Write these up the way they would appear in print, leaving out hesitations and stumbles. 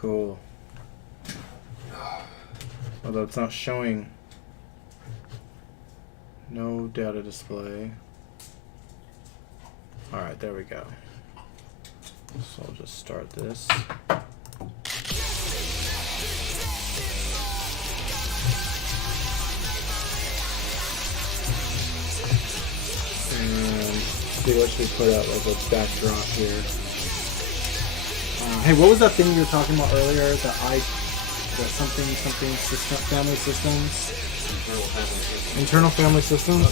Cool. Although it's not showing. No data display. Alright, there we go. So I'll just start this. And they actually put out like a backdrop here. Hey, what was that thing you were talking about earlier? The something system, family systems. Internal family systems.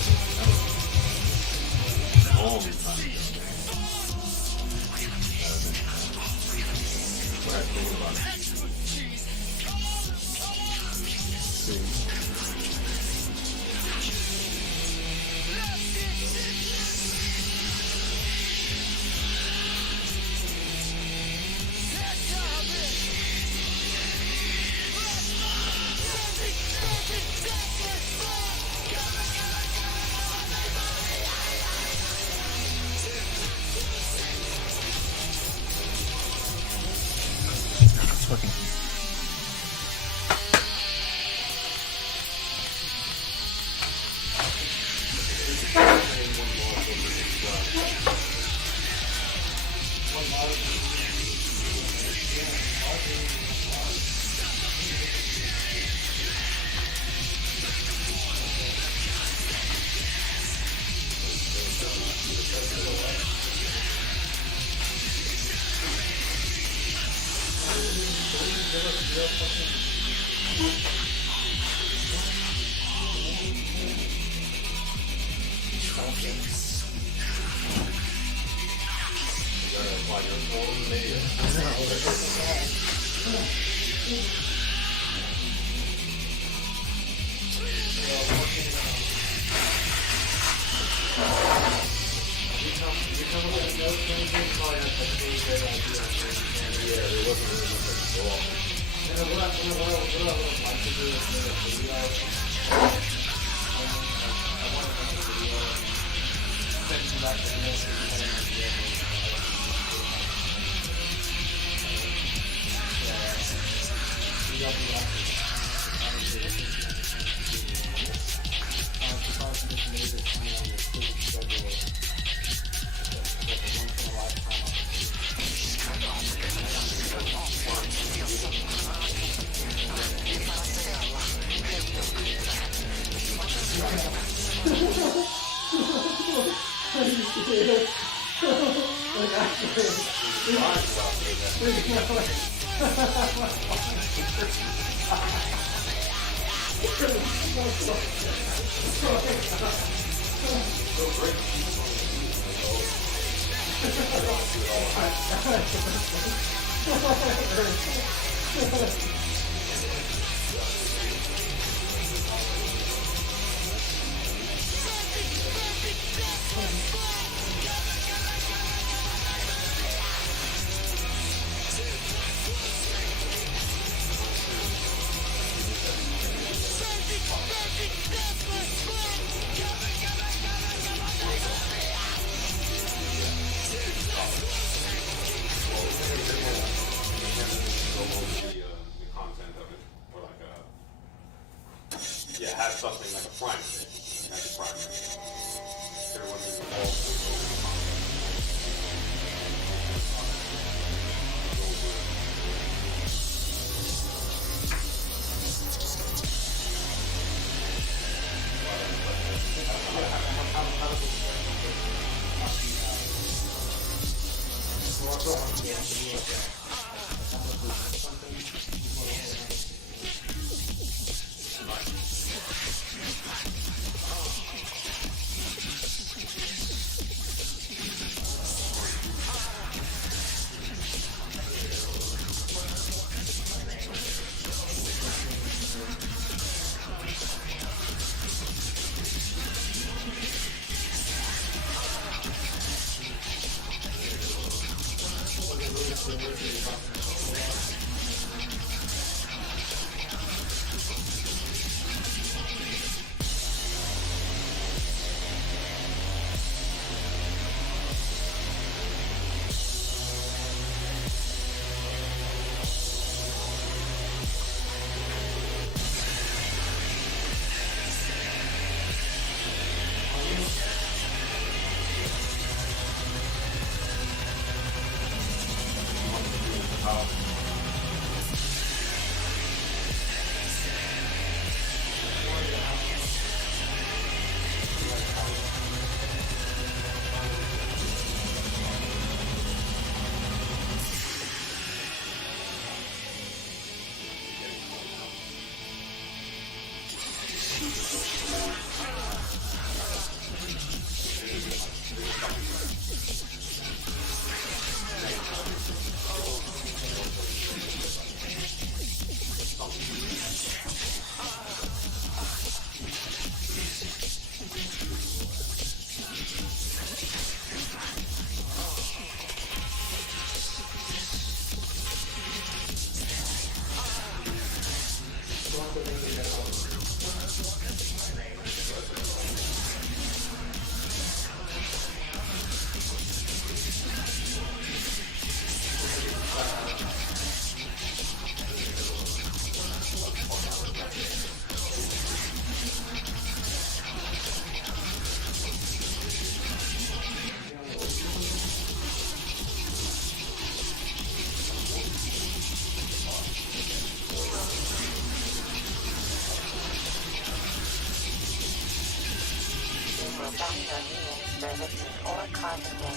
activities or causing danger.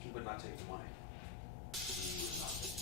He would not take the money. He would not take it.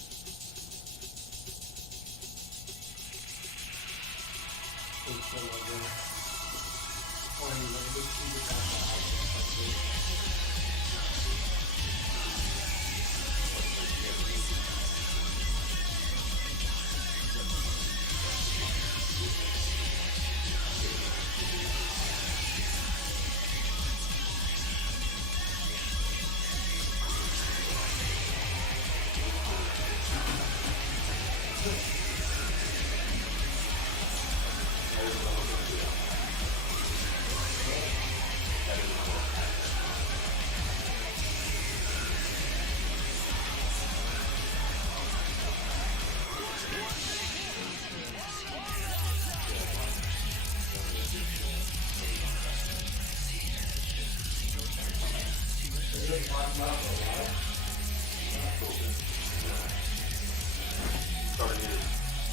Starting near the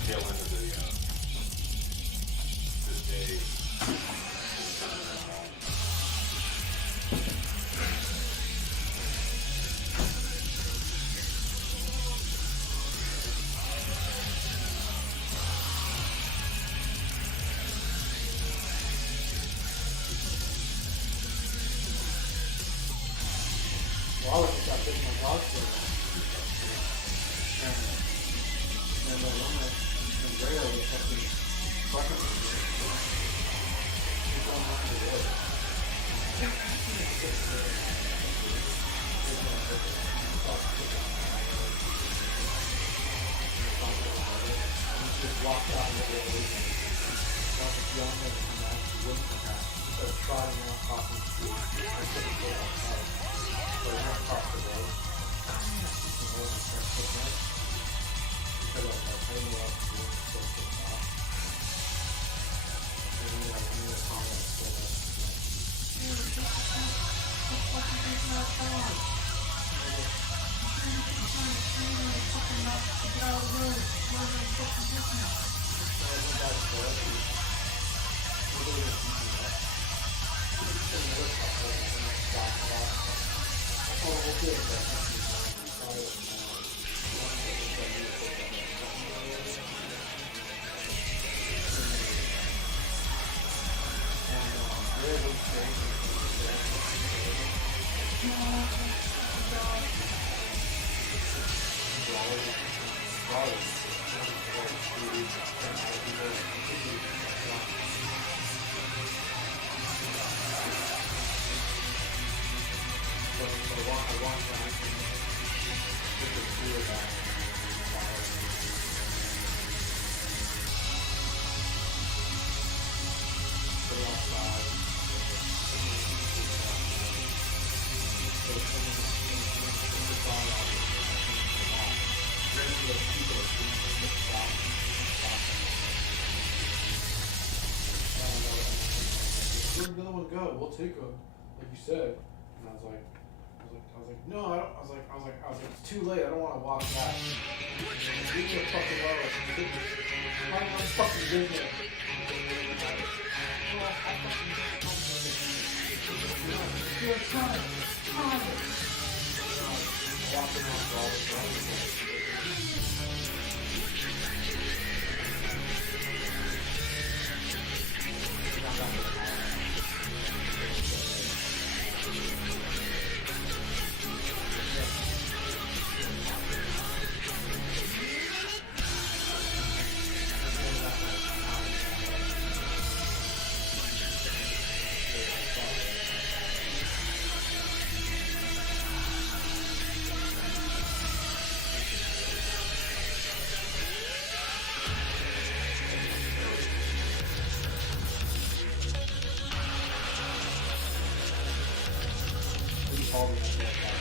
tail end of this day. Well, I was just out taking my dog for and the one that Andrea was fucking fucking with me. She's going on to the other. She just walked out of the way. While the young lady came out, she wouldn't come out. She started trotting out, talking to me. I couldn't go outside. So I went across the road. And I went and started picking up. Because I was like, I didn't know what I was doing. So I took off. And then I knew the song was still there. Where'd the other one go? We'll take them, like you said. And I was like, no, I don't. I was like, it's too late. I don't want to walk back. Leave me a fucking alone. I'm fucking business. You're trying. Walking off all the time. call the next one.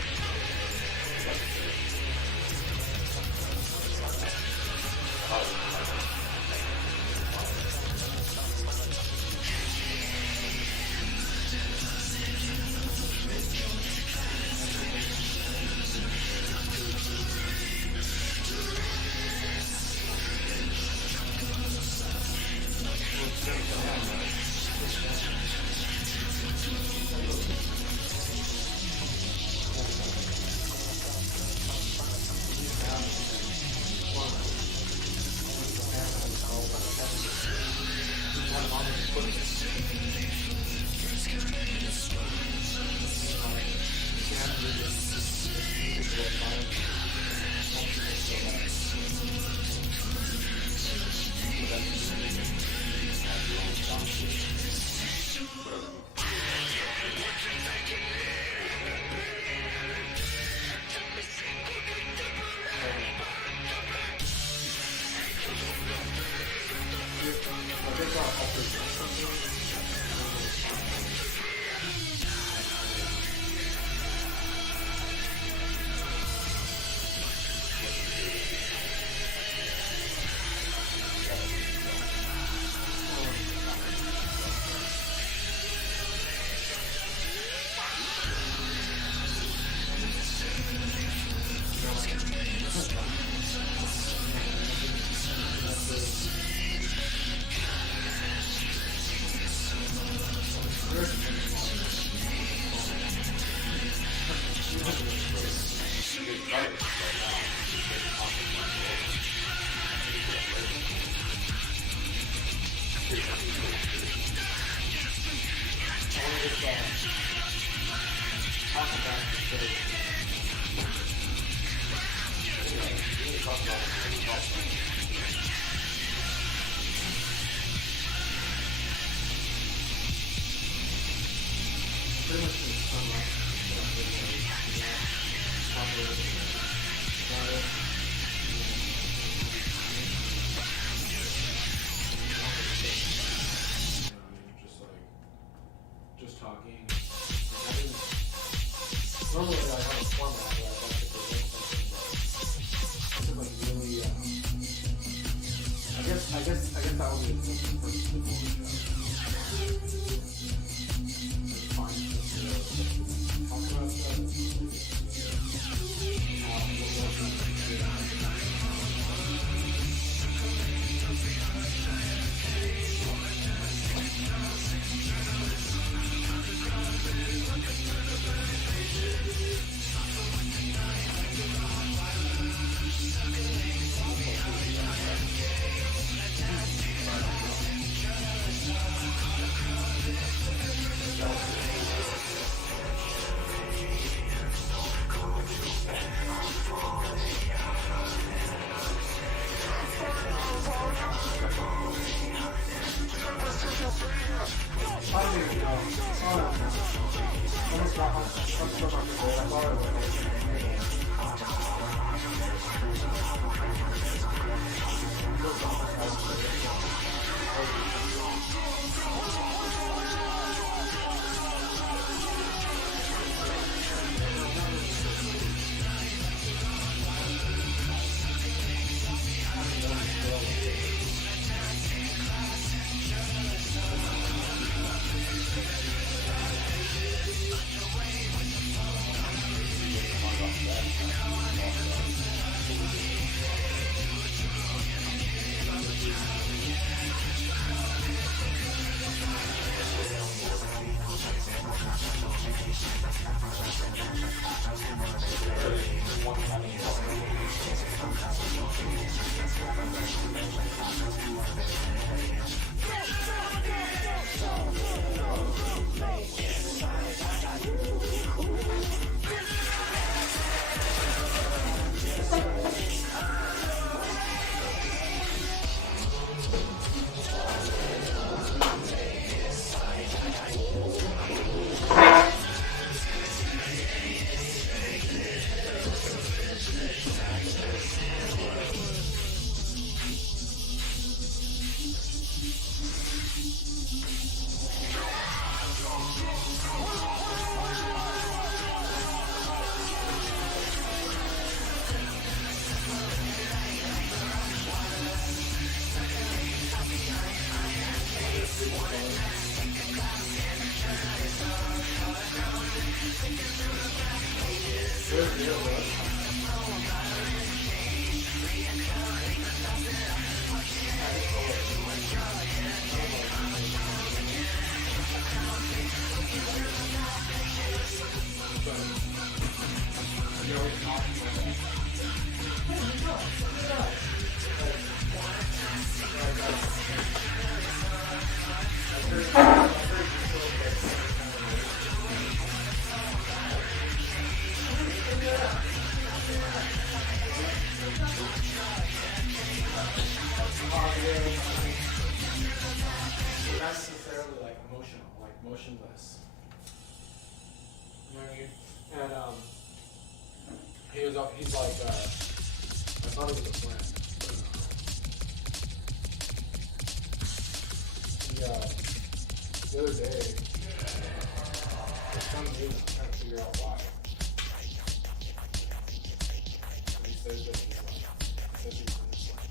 Just talking. Normally I have a format where I like to present something, but this is like really, I guess that would be the first fine to talk about that. Motionless. You know what I mean? And he's like, I thought it was a friend. The other day, for some reason, I'm trying to figure out why. And he says that he's like, he says he's in this like,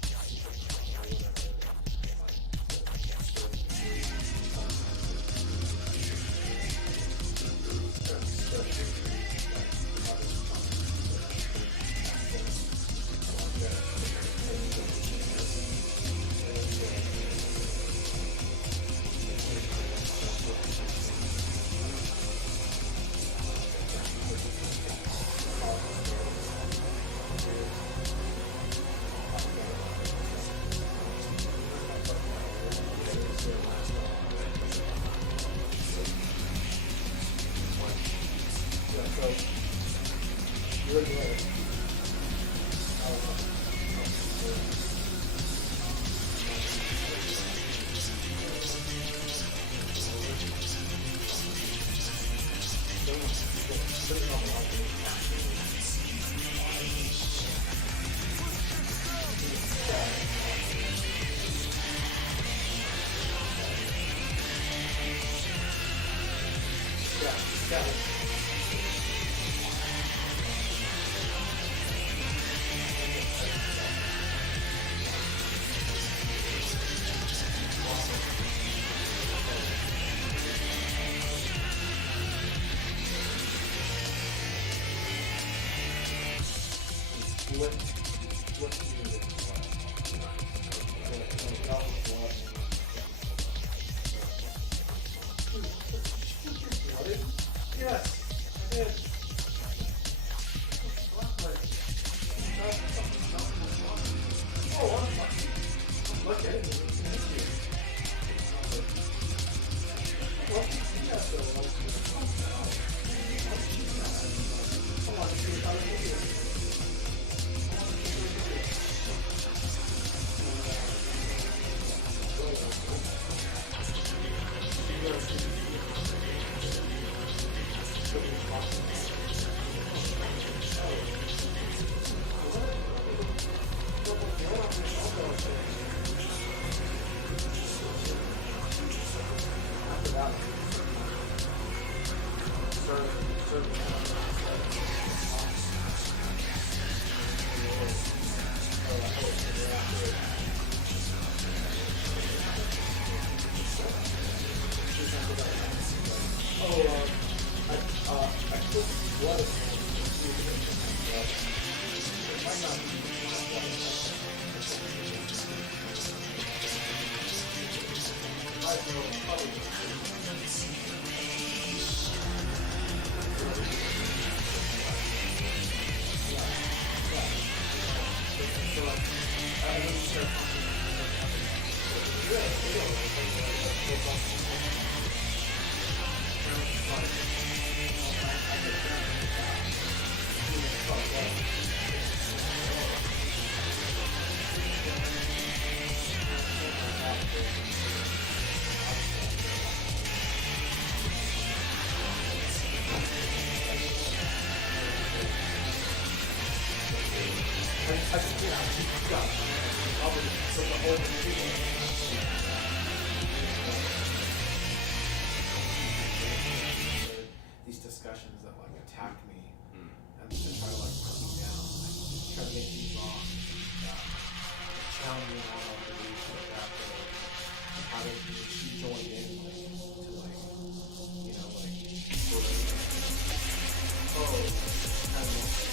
or whatever. These discussions that like attack me and to try to like put me down, like, try to make me wrong, challenging all my beliefs like that, how to join in to like, you know, like sort of, oh, kind of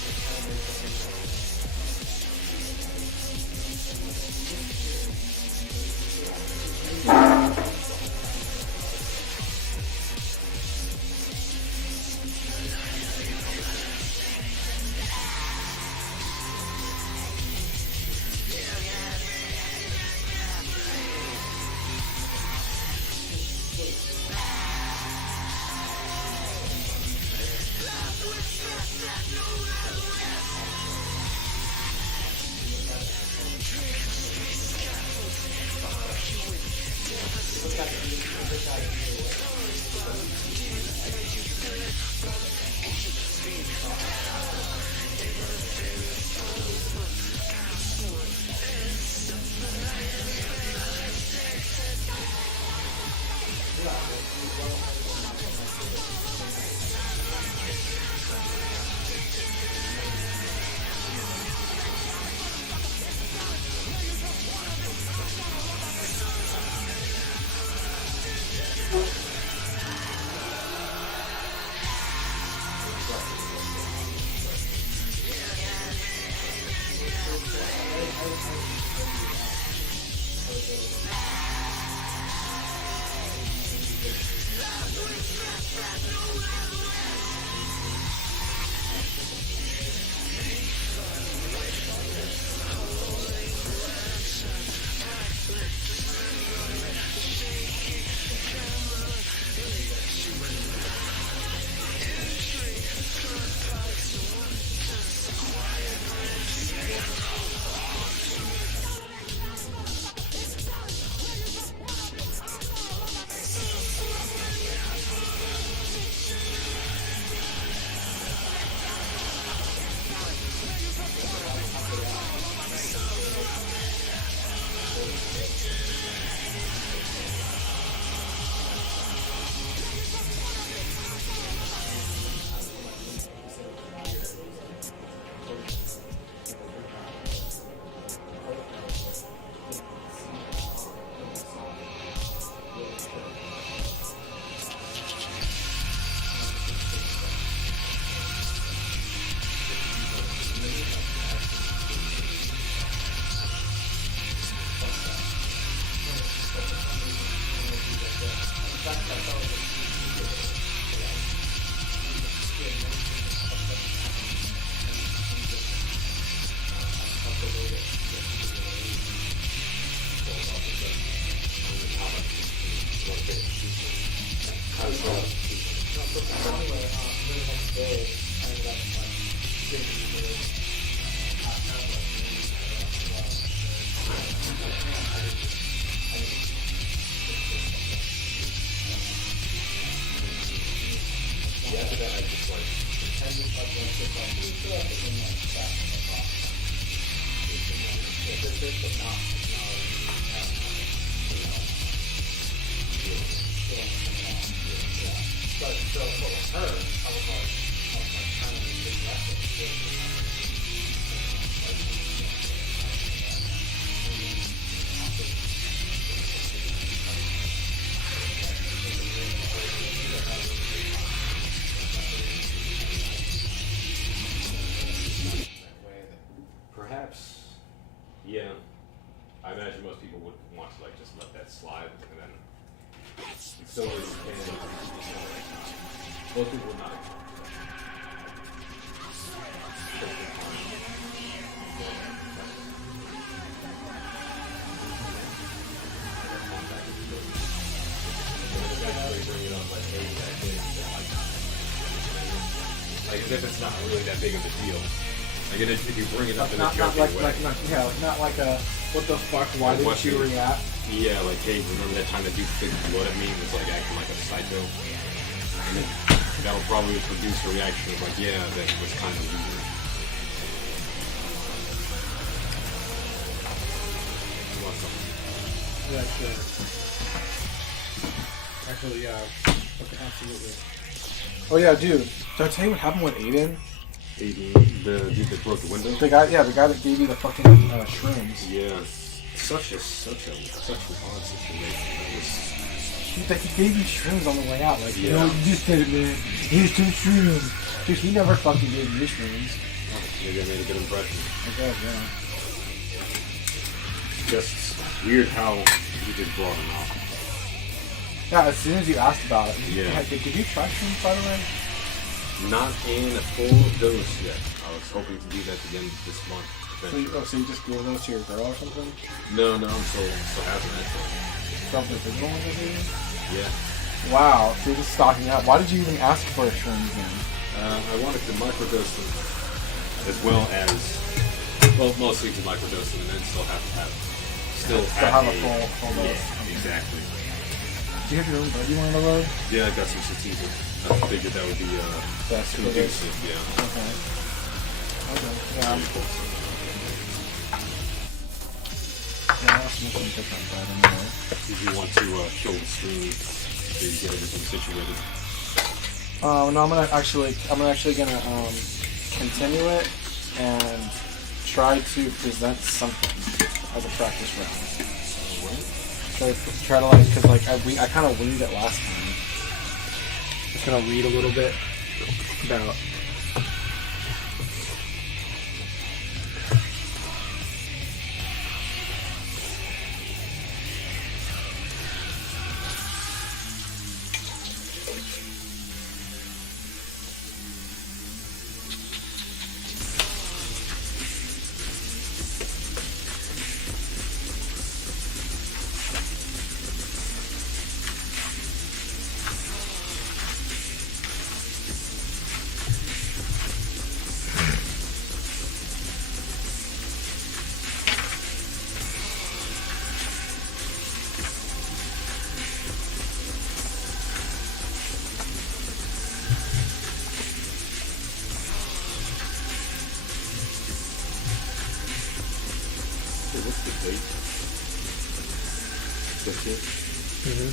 Perhaps, yeah. I imagine most people would want to like just let that slide and then so as you can. Most people would not acknowledge like as if it's not really that big of a deal. Like if you bring it up in a joking way. Not like a what the fuck? Why didn't you react? Yeah, like hey, remember that time that dude figured what I mean was like acting like a psycho, and that'll probably produce a reaction of like, yeah, that was kind of weird. Yeah, sure. Actually, yeah. Okay, absolutely. Oh yeah, dude. Did I tell you what happened with Aiden? Aiden, the dude that broke the window. The guy that gave you the fucking shrooms. Yeah, such an odd situation. He gave you shrooms on the way out. Like, yeah. You know, you just did it, man. Here's 2 shrooms. Dude, he never fucking gave me shrooms. Oh, maybe I made a good impression. Okay, yeah. Just weird how you just brought him out. Yeah, as soon as you asked about it. Yeah. Did you try shrooms, by the way? Not in a full dose yet. I was hoping to do that again this month. So you just gave those to your girl or something? No, I'm still having that. Something physical with you? Yeah. Wow, so you're just stocking up. Why did you even ask for a shrooms then? I wanted to microdose them as well as, well, mostly to microdose them and then still have a a full dose. Yeah, exactly. Do you have your own buddy one on the road? Yeah, I got some sativa. I figured that would be Best for this. conducive, yeah. Okay. Yeah, I was making a different bed anyway. Did you want to kill the stream so you get everything situated? No, I'm gonna actually continue it and try to present something as a practice round. Try to like, cause like I kind of winged it last time. Just gonna read a little bit about. What's the date? 15th? Mm-hmm.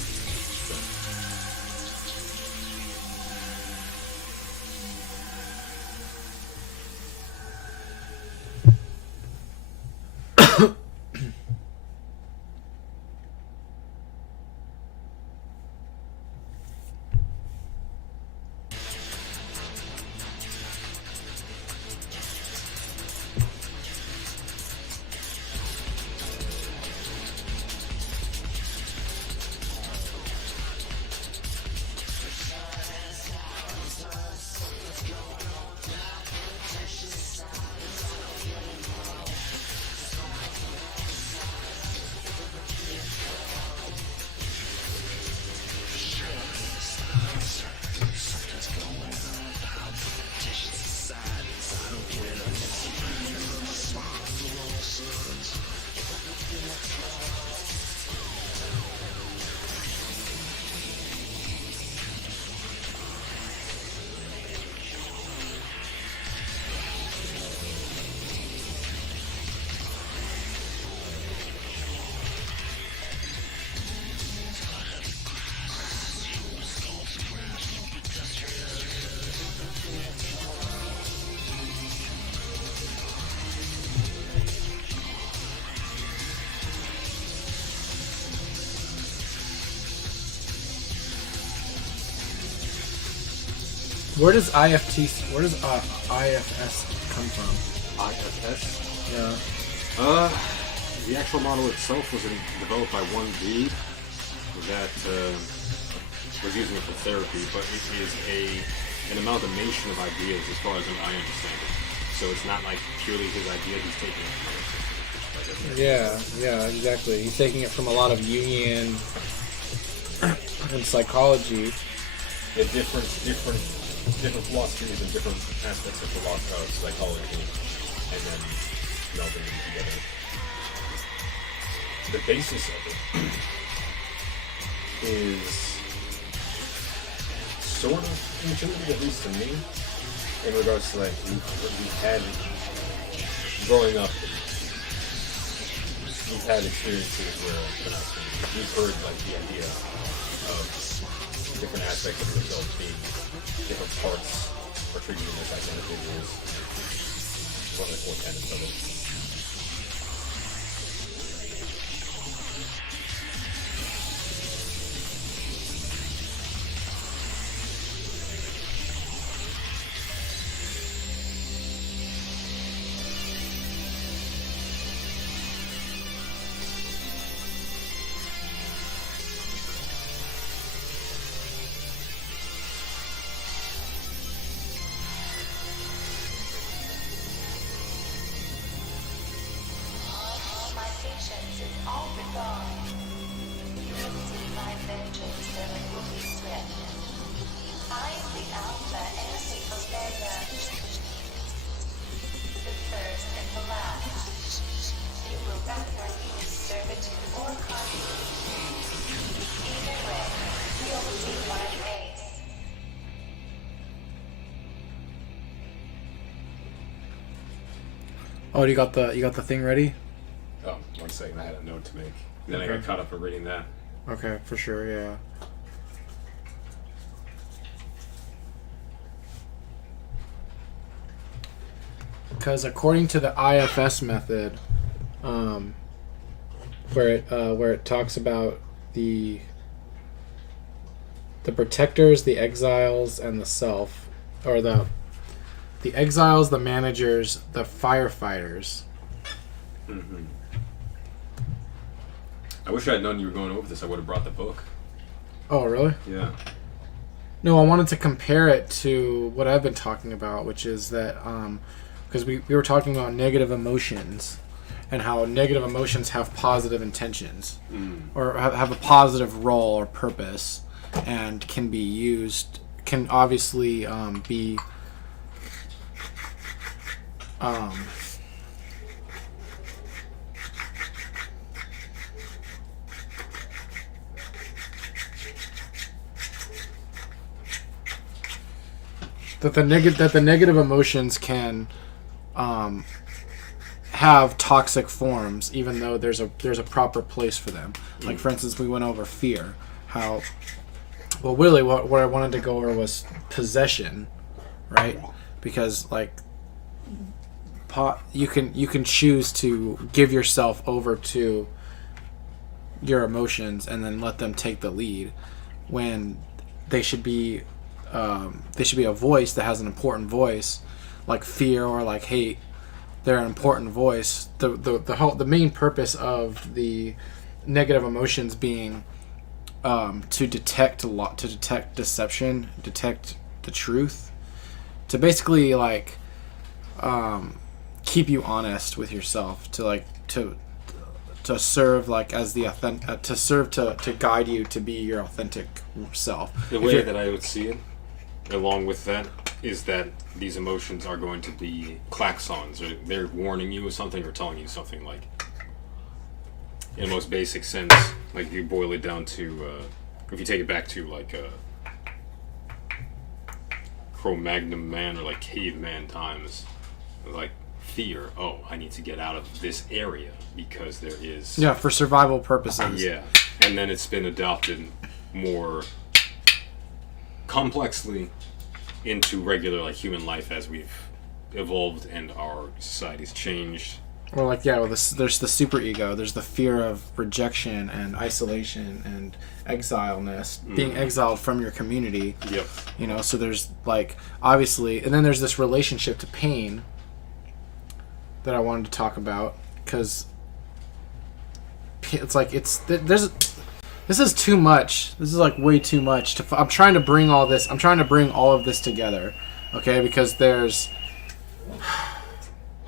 Where does IFS come from? IFS? Yeah. The actual model itself was developed by one dude that was using it for therapy, but it is an amalgamation of ideas as far as I understand it. So it's not like purely his idea, he's taking it from other systems. Yeah, exactly. He's taking it from a lot of Jungian and psychology. The different philosophies and different aspects of psychology, and then melding them together. The basis of it is sort of intuitive, at least to me, in regards to like we've had growing up. We've had experiences where we've heard like the idea of different aspects of yourself being different parts or treating them as identical is one of the core tenets of it. Oh, you got the thing ready? Oh, 1 second. I had a note to make. Then I Okay. got caught up in reading that. Okay, for sure, yeah. Because according to the IFS method, where it talks about the protectors, the exiles, and the self, or the exiles, the managers, the firefighters. Mm-hmm. I wish I had known you were going over this. I would have brought the book. Oh, really? Yeah. No, I wanted to compare it to what I've been talking about, which is that because we were talking about negative emotions and how negative emotions have positive intentions or have a positive role or purpose and can be used, can obviously be that the negative emotions can have toxic forms, even though there's a proper place for them. Like, for instance, we went over fear. How, well, really, what I wanted to go over was possession, right? Because like, you can choose to give yourself over to your emotions and then let them take the lead, when they should be a voice that has an important voice, like fear or like hate. They're an important voice. The main purpose of the negative emotions being to detect deception, detect the truth, to basically like keep you honest with yourself, to serve like as the to guide you to be your authentic self. The way that I would see it, along with that, is that these emotions are going to be klaxons, or they're warning you of something or telling you something. Like, in the most basic sense, like you boil it down to, if you take it back to like Cro-Magnon man or like caveman times, like fear. Oh, I need to get out of this area because there is... Yeah, for survival purposes. Yeah, and then it's been adopted more complexly into regular like human life as we've evolved and our society's changed. Or like, yeah, well, there's the super ego. There's the fear of rejection and isolation and exileness, being exiled from your community. Yep. You know, so there's like, obviously, and then there's this relationship to pain that I wanted to talk about, because it's like this is too much. This is like way too much. I'm trying to bring all of this together, okay? Because there's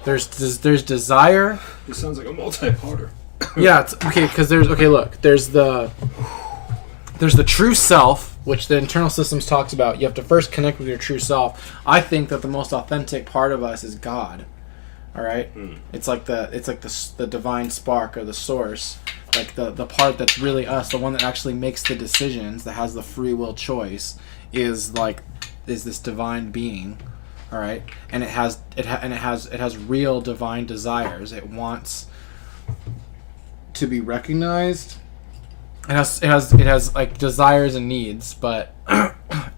desire. This sounds like a multi-parter. Yeah, it's, okay, because there's the true self, which the internal systems talks about. You have to first connect with your true self. I think that the most authentic part of us is God. All right, it's like the divine spark or the source, like the part that's really us, the one that actually makes the decisions, that has the free will choice, is this divine being. All right, and it has real divine desires. It wants to be recognized. It has like desires and needs, but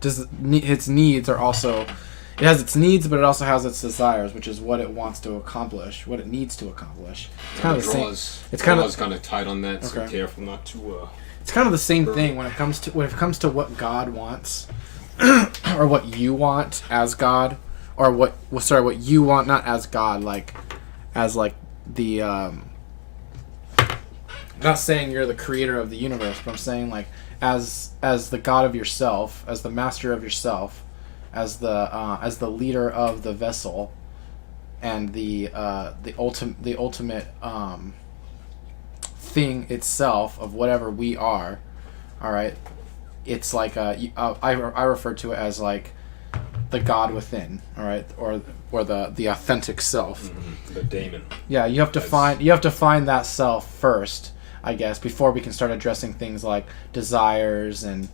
its needs are also... It has its needs, but it also has its desires, which is what it wants to accomplish, what it needs to accomplish. It's kind of the same. It's kind of tight on that, so Okay. careful not to... It's kind of the same thing when it comes to what God wants, or what you want as God, or what you want not as God, like as like the... I'm not saying you're the creator of the universe, but I'm saying like as the God of yourself, as the master of yourself, as the leader of the vessel, and the ultimate thing itself of whatever we are. All right, it's like I refer to it as like the God within. All right, or the authentic self. The daemon. Yeah, you have to find that self first, I guess, before we can start addressing things like desires and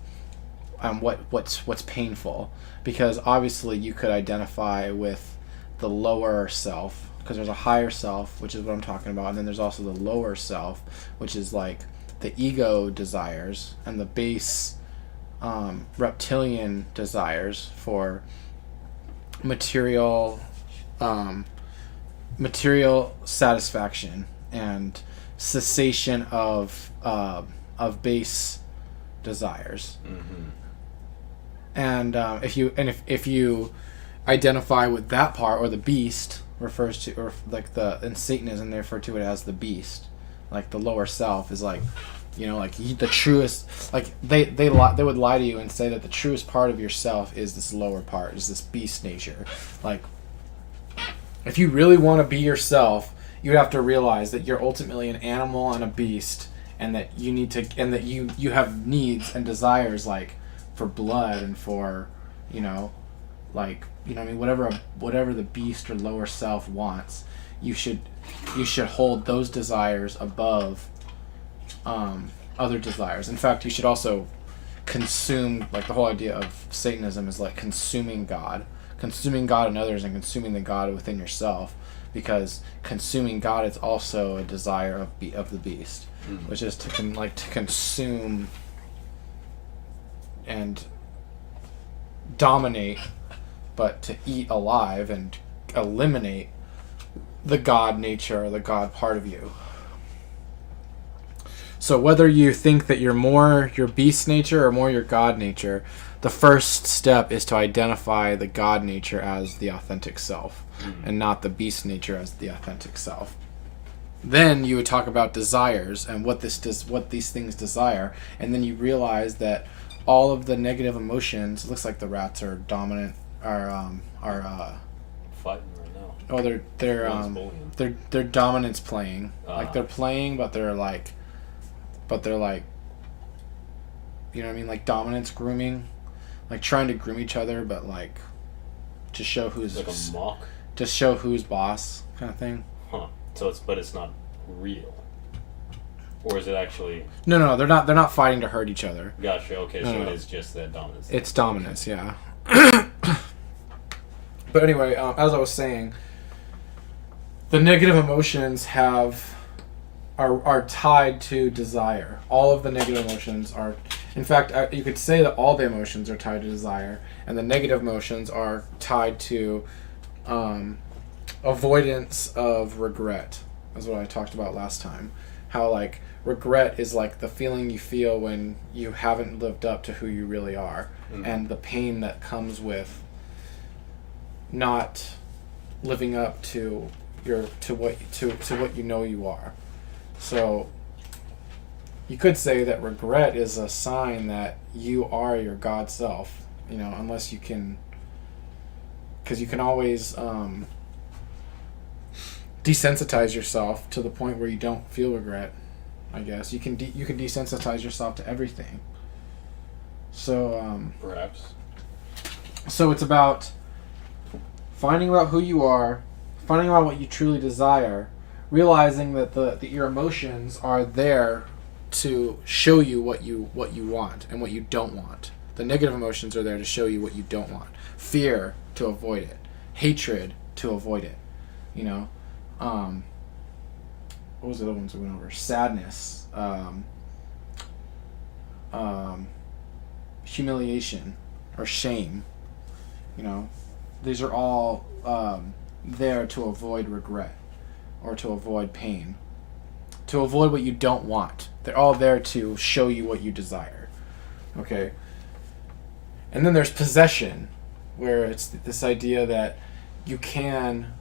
what's painful. Because obviously you could identify with the lower self, because there's a higher self, which is what I'm talking about, and then there's also the lower self, which is like the ego desires and the base reptilian desires for material satisfaction and cessation of base desires. And if you identify with that part, or the beast refers to, or like in Satanism they refer to it as the beast, like the lower self is like, like the truest, like they would lie to you and say that the truest part of yourself is this lower part, is this beast nature. Like, if you really want to be yourself, you have to realize that you're ultimately an animal and a beast, and that you need to, and that you have needs and desires, like for blood and for, like, I mean, whatever the beast or lower self wants, you should hold those desires above other desires. In fact, you should also consume, like the whole idea of Satanism is like consuming God in others and consuming the God within yourself, because consuming God is also a desire of the beast, which is to consume and dominate, but to eat alive and eliminate the God nature or the God part of you. So whether you think that you're more your beast nature or more your God nature, the first step is to identify the God nature as the authentic self, and not the beast nature as the authentic self. Then you would talk about desires and what these things desire, and then you realize that all of the negative emotions, it looks like the rats are dominant, are Fighting right now. oh they're dominance playing. Like they're playing, but they're like, you know what I mean, like dominance grooming, like trying to groom each other, but like to show who's like a mock, to show who's boss kind of thing. So it's not real, or is it actually? No, they're not fighting to hurt each other. Gotcha. Okay, No, so no. it is just that dominance. It's dominance, yeah. But anyway, as I was saying, the negative emotions are tied to desire. All of the negative emotions are, in fact, you could say that all the emotions are tied to desire, and the negative emotions are tied to avoidance of regret. That's what I talked about last time. How, like, regret is like the feeling you feel when you haven't lived up to who you really are, and the pain that comes with not living up to what you know you are. So you could say that regret is a sign that you are your God self, unless you can, because you can always desensitize yourself to the point where you don't feel regret. I guess you can desensitize yourself to everything. So Perhaps. So it's about finding out who you are, finding out what you truly desire, realizing that your emotions are there to show you what you want and what you don't want. The negative emotions are there to show you what you don't want. Fear, to avoid it. Hatred, to avoid it. What was the other ones we went over? Sadness, humiliation, or shame. These are all there to avoid regret, or to avoid pain, to avoid what you don't want. They're all there to show you what you desire. Okay? And then there's possession, where it's this idea that you can,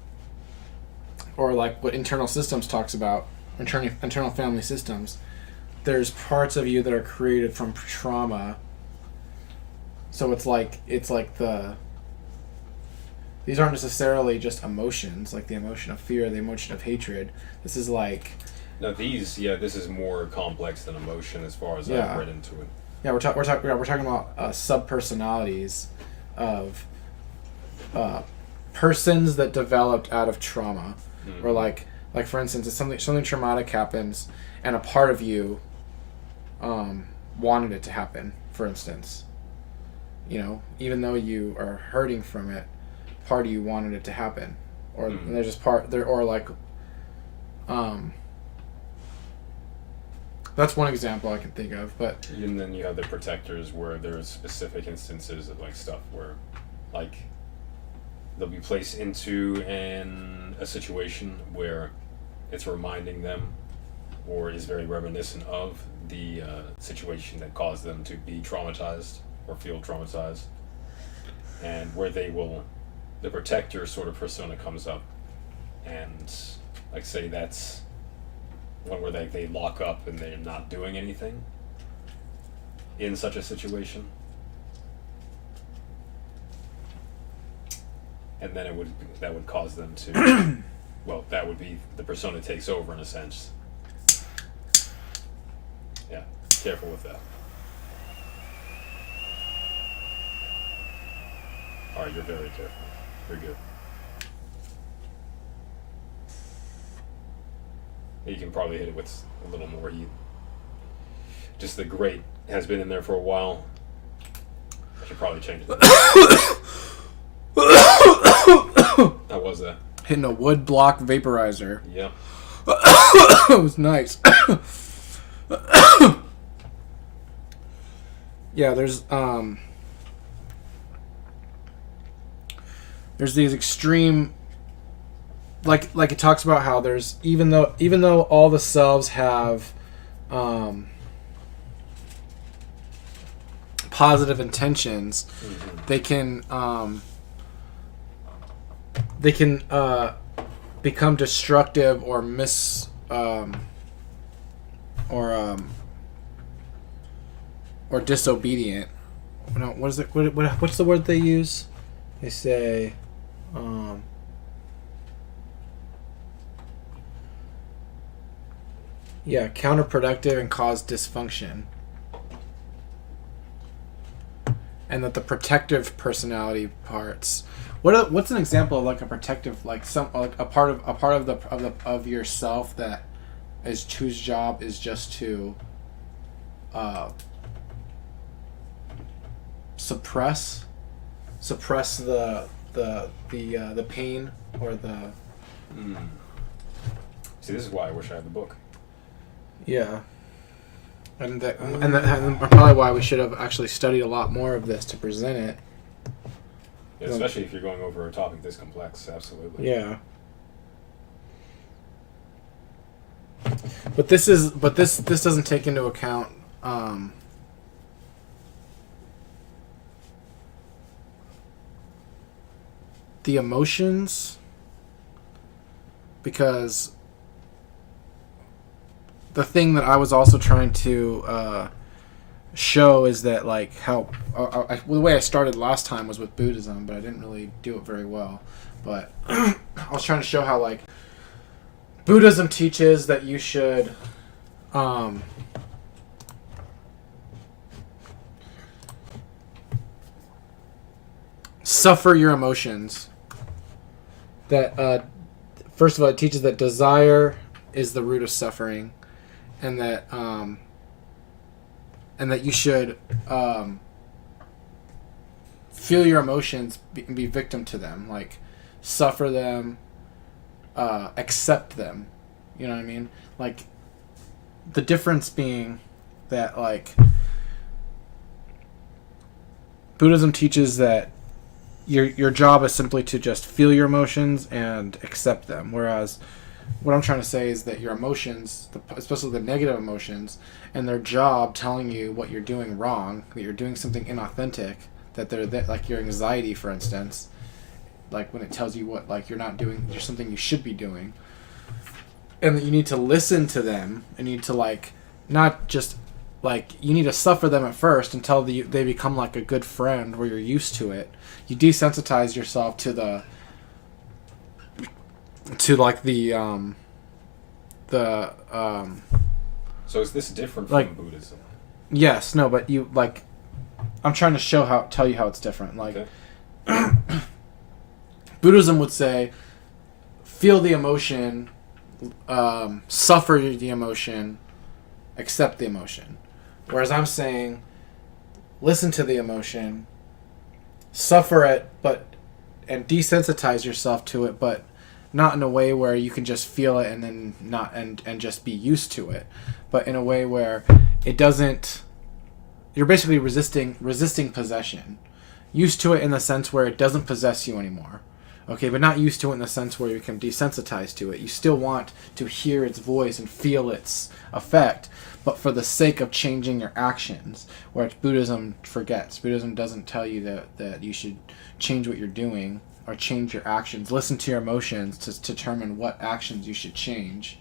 or like what internal systems talks about, internal family systems, there's parts of you that are created from trauma. So it's like these aren't necessarily just emotions, like the emotion of fear, the emotion of hatred. This is like... Now this is more complex than emotion as far as I've read into it. Yeah, we're talking about subpersonalities of persons that developed out of trauma, or like for instance, if something traumatic happens, and a part of you wanted it to happen. For instance, even though you are hurting from it, part of you wanted it to happen, or they're just part. They're or like, that's one example I can think of. But and then you have the protectors where there's specific instances of like stuff where, like, they'll be placed into a situation where it's reminding them or is very reminiscent of the situation that caused them to be traumatized or feel traumatized, and where the protector sort of persona comes up, and like say that's one where they lock up and they're not doing anything in such a situation, and then that would cause them to well, that would be the persona takes over in a sense. Yeah, careful with that. Alright, you're very careful. You're good. You can probably hit it with a little more heat. Just the grate has been in there for a while. I should probably change that. How was that? hitting a wood block vaporizer. Yep. It was nice. Yeah, there's these extreme, like it talks about how there's even though all the selves have positive intentions, they can become destructive or or disobedient. No, what is it? What's the word they use? They say, counterproductive and cause dysfunction. And that the protective personality parts. What's an example of like a protective, like a part of yourself that is whose job is just to suppress the pain or the. See, this is why I wish I had the book. Yeah. And probably why we should have actually studied a lot more of this to present it. Yeah, especially if you're going over a topic this complex, absolutely. Yeah. But this doesn't take into account the emotions, because the thing that I was also trying to show is that like how the way I started last time was with Buddhism, but I didn't really do it very well. But I was trying to show how like Buddhism teaches that you should suffer your emotions. That first of all, it teaches that desire is the root of suffering, and that you should feel your emotions and be victim to them, like suffer them, accept them. You know what I mean? Like the difference being that like Buddhism teaches that your job is simply to just feel your emotions and accept them, whereas what I'm trying to say is that your emotions, especially the negative emotions, and their job telling you what you're doing wrong, that you're doing something inauthentic, that they're like your anxiety, for instance, like when it tells you what like you're not doing, there's something you should be doing, and that you need to listen to them, and you need to like not just like you need to suffer them at first until they become like a good friend where you're used to it. You desensitize yourself to the So is this different like, from Buddhism? Yes, no, but you like I'm trying to tell you how it's different. Like Okay. Buddhism would say feel the emotion, suffer the emotion, accept the emotion. Whereas I'm saying listen to the emotion, suffer it, and desensitize yourself to it, but not in a way where you can just feel it and then not and just be used to it, but in a way where it doesn't. You're basically resisting possession. Used to it in the sense where it doesn't possess you anymore. Okay, but not used to it in the sense where you can desensitize to it. You still want to hear its voice and feel its effect, but for the sake of changing your actions, whereas Buddhism forgets. Buddhism doesn't tell you that you should change what you're doing or change your actions. Listen to your emotions to determine what actions you should change.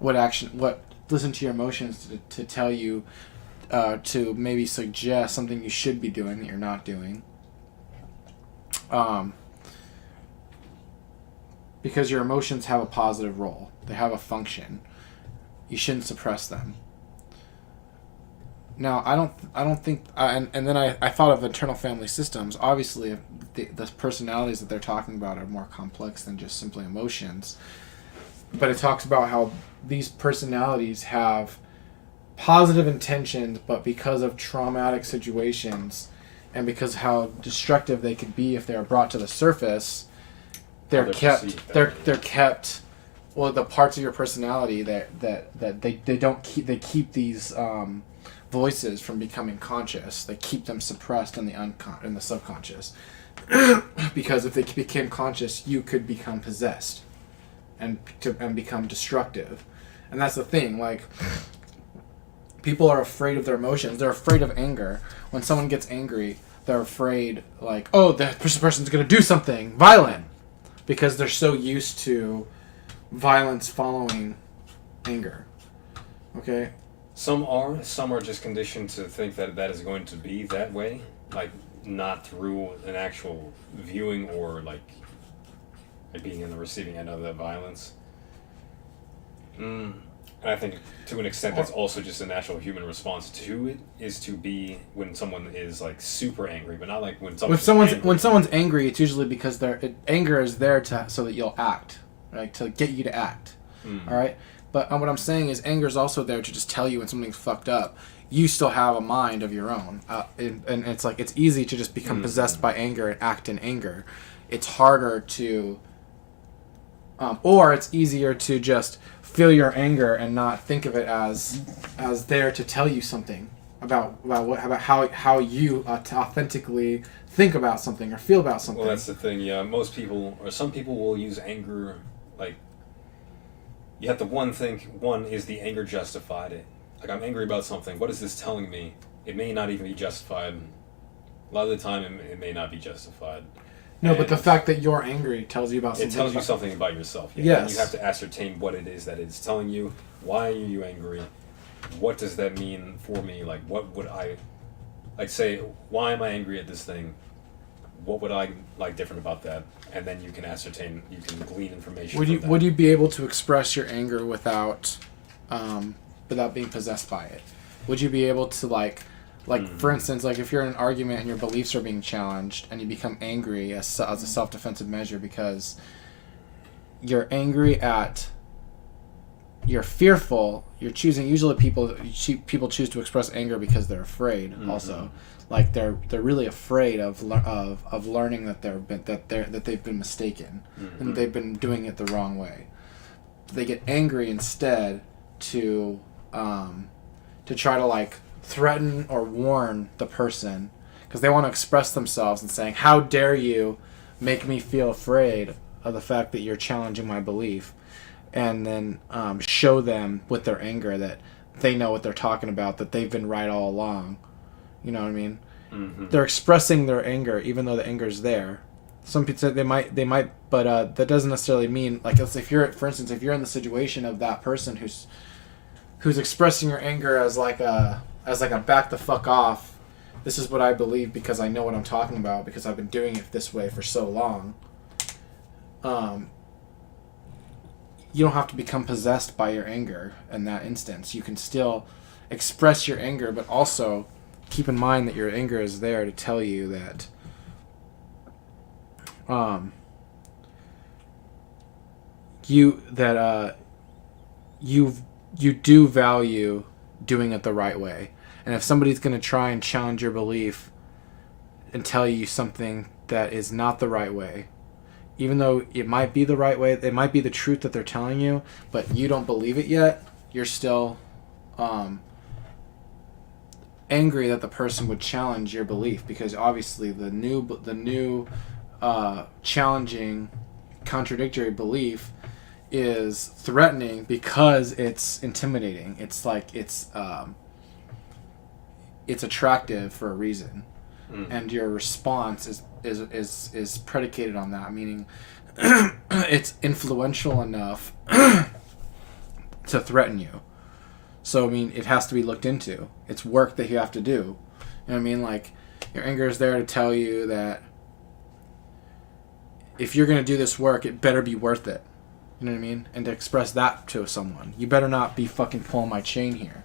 Listen to your emotions to tell you, to maybe suggest something you should be doing that you're not doing. Because your emotions have a positive role. They have a function. You shouldn't suppress them. Now, I don't think, and then I thought of internal family systems. Obviously, the personalities that they're talking about are more complex than just simply emotions. But it talks about how these personalities have positive intentions, but because of traumatic situations, and because how destructive they could be if they are brought to the surface, they're kept. Well, the parts of your personality that they don't keep. They keep these voices from becoming conscious. They keep them suppressed in the subconscious, because if they became conscious, you could become possessed, and become destructive, and that's the thing. Like, people are afraid of their emotions. They're afraid of anger. When someone gets angry, they're afraid, like, oh, that person's going to do something violent, because they're so used to violence following anger. Okay? Some are just conditioned to think that is going to be that way, like not through an actual viewing or like being in the receiving end of that violence. And I think to an extent that's also just a natural human response to it, is to be when someone is like super angry, but not like when someone's angry, it's usually because anger is there so that you'll act, right? To get you to act. All right? But what I'm saying is anger is also there to just tell you when something's fucked up. You still have a mind of your own. And it's like, it's easy to just become possessed by anger and act in anger. It's harder to... or it's easier to just feel your anger and not think of it as there to tell you something about how you authentically think about something or feel about something. Well, that's the thing. Yeah, most people or some people will use anger like. You have to think. One, is the anger justified? Like, I'm angry about something. What is this telling me? It may not even be justified. A lot of the time, it may not be justified. No, but the fact that you're angry tells you about something. It tells you something about yourself. Yeah? Yes. And you have to ascertain what it is that it's telling you. Why are you angry? What does that mean for me? Like, what would I... Like, say, why am I angry at this thing? What would I like different about that? And then you can ascertain, you can glean information from that. Would you be able to express your anger without being possessed by it? Would you be able to, for instance, like if you're in an argument and your beliefs are being challenged and you become angry as a self-defensive measure because you're angry you're fearful, you're choosing, usually people choose to express anger because they're afraid also. Like they're really afraid of learning that they've been mistaken and they've been doing it the wrong way. They get angry instead to try to like threaten or warn the person because they want to express themselves and saying, how dare you make me feel afraid of the fact that you're challenging my belief, and then show them with their anger that they know what they're talking about, that they've been right all along. You know what I mean? They're expressing their anger even though the anger's there. Some people say they might, but that doesn't necessarily mean, like, if you're in the situation of that person who's expressing your anger as like a back the fuck off, this is what I believe because I know what I'm talking about because I've been doing it this way for so long. You don't have to become possessed by your anger in that instance. You can still express your anger, but also keep in mind that your anger is there to tell you that you do value doing it the right way. And if somebody's going to try and challenge your belief and tell you something that is not the right way, even though it might be the right way, it might be the truth that they're telling you, but you don't believe it yet, you're still angry that the person would challenge your belief, because obviously the new challenging contradictory belief is threatening because it's intimidating. It's like it's attractive for a reason, and your response is predicated on that, meaning it's influential enough to threaten you. So I mean, it has to be looked into. It's work that you have to do. You know what I mean? Like, your anger is there to tell you that if you're gonna do this work, it better be worth it. You know what I mean? And to express that to someone, you better not be fucking pulling my chain here.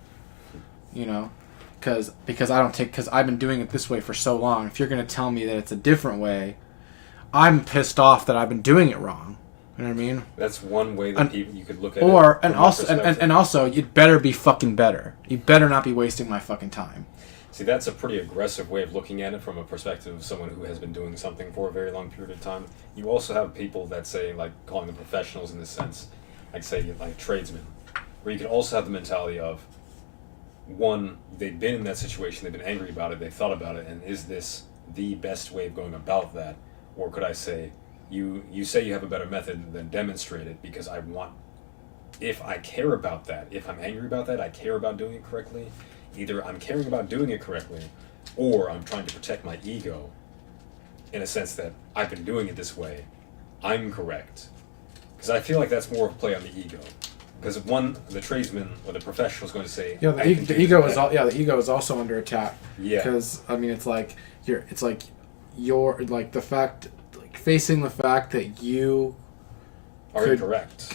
You know, because I've been doing it this way for so long. If you're gonna tell me that it's a different way, I'm pissed off that I've been doing it wrong. You know what I mean? That's one way that you could look at it. And also, you'd better be fucking better. You better not be wasting my fucking time. See, that's a pretty aggressive way of looking at it from a perspective of someone who has been doing something for a very long period of time. You also have people that say, like, calling them professionals in this sense, like, say, like, tradesmen, where you could also have the mentality of, one, they've been in that situation, they've been angry about it, they've thought about it, and is this the best way of going about that? Or could I say, you say you have a better method, then demonstrate it, because I want, if I care about that, if I'm angry about that, I care about doing it correctly. Either I'm caring about doing it correctly, or I'm trying to protect my ego, in a sense that I've been doing it this way, I'm correct. Because I feel like that's more of a play on the ego. Because the tradesman or the professional is going to say, yeah, the ego is also under attack. Yeah. Because I mean, it's like you're like the fact, like facing the fact that you are incorrect.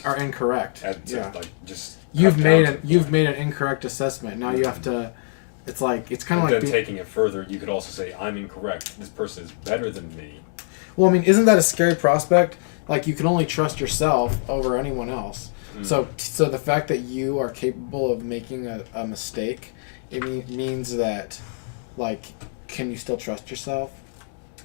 You've made an incorrect assessment. Now you have to. It's kind of like taking it further. You could also say, I'm incorrect. This person is better than me. Well, I mean, isn't that a scary prospect? Like, you can only trust yourself over anyone else. So the fact that you are capable of making a mistake, it means that, like, can you still trust yourself?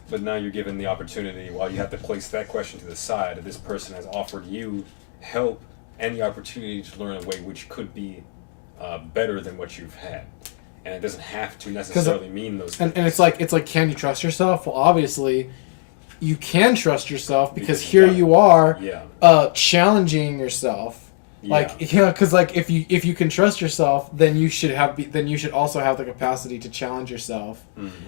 But now you're given the opportunity, while you have to place that question to the side, that this person has offered you help and the opportunity to learn a way which could be better than what you've had. And it doesn't have to necessarily mean those things. And it's like, can you trust yourself? Well, obviously, you can trust yourself because here you are, challenging yourself. Like, because like if you can trust yourself, then you should also have the capacity to challenge yourself,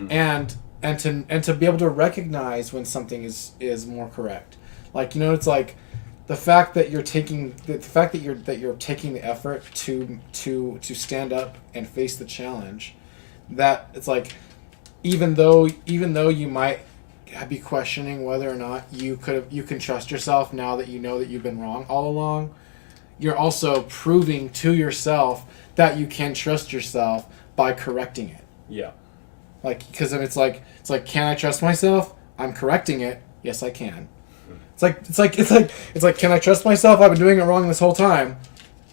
and to be able to recognize when something is more correct. Like, you know, it's like the fact that you're taking the effort to stand up and face the challenge, that it's like, even though you might be questioning whether or not you can trust yourself now that you know that you've been wrong all along, you're also proving to yourself that you can trust yourself by correcting it. Yeah. Like, because it's like, can I trust myself? I'm correcting it. Yes, I can. It's like, can I trust myself? I've been doing it wrong this whole time.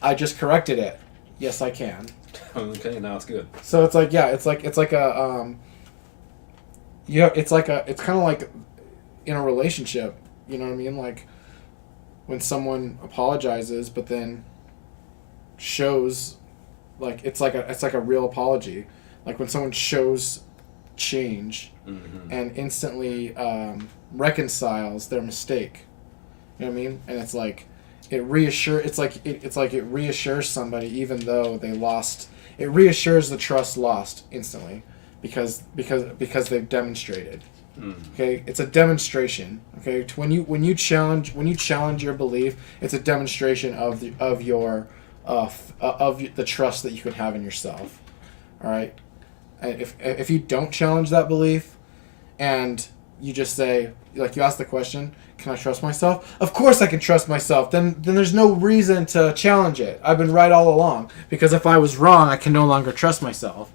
I just corrected it. Yes, I can. Okay, now it's good. So it's like, it's kind of like in a relationship, you know what I mean? Like, when someone apologizes, but then shows, like, it's like a real apology. Like, when someone shows change and instantly reconciles their mistake, you know what I mean? And it's like it reassures somebody, even though they lost. It reassures the trust lost instantly because they've demonstrated. Okay, it's a demonstration. Okay, when you challenge your belief, it's a demonstration of the trust that you can have in yourself. All right, and if you don't challenge that belief, and you just say, like, you ask the question, can I trust myself? Of course I can trust myself. Then there's no reason to challenge it. I've been right all along, because if I was wrong, I can no longer trust myself.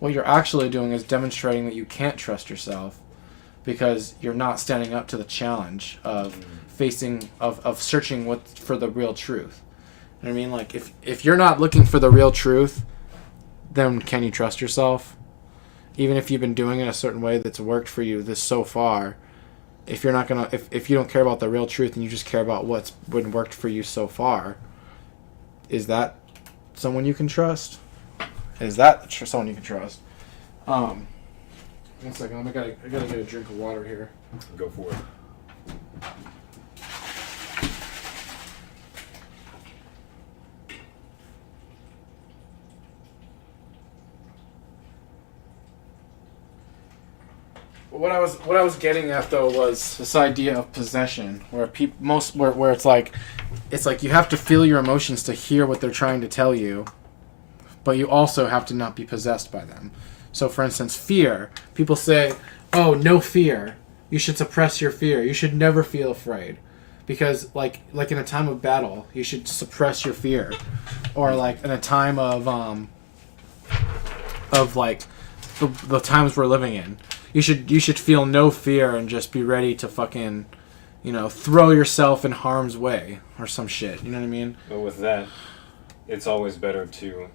What you're actually doing is demonstrating that you can't trust yourself, because you're not standing up to the challenge of searching for the real truth. You know what I mean? Like, if you're not looking for the real truth, then can you trust yourself? Even if you've been doing it a certain way that's worked for you so far, if you're not gonna, if you don't care about the real truth and you just care about what's been worked for you so far, is that someone you can trust? Is that someone you can trust? 1 second, I gotta get a drink of water here. Go for it. What I was getting at though was this idea of possession, where where it's like you have to feel your emotions to hear what they're trying to tell you, but you also have to not be possessed by them. So, for instance, fear. People say, "Oh, no fear. You should suppress your fear. You should never feel afraid, because like in a time of battle, you should suppress your fear, or like in a time of like the times we're living in." You should feel no fear and just be ready to fucking, throw yourself in harm's way or some shit. You know what I mean? But with that, it's always better to,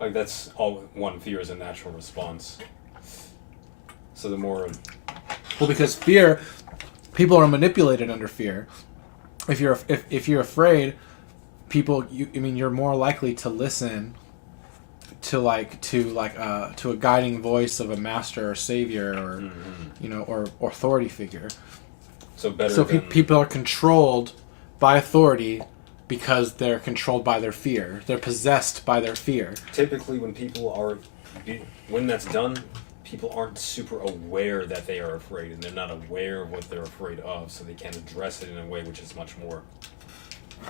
like, that's all one fear is a natural response. So the more... Well, because fear, people are manipulated under fear. If you're afraid, you're more likely to listen to a guiding voice of a master or savior or or authority figure. So people are controlled by authority because they're controlled by their fear. They're possessed by their fear. Typically, when that's done, people aren't super aware that they are afraid, and they're not aware of what they're afraid of, so they can't address it in a way which is much more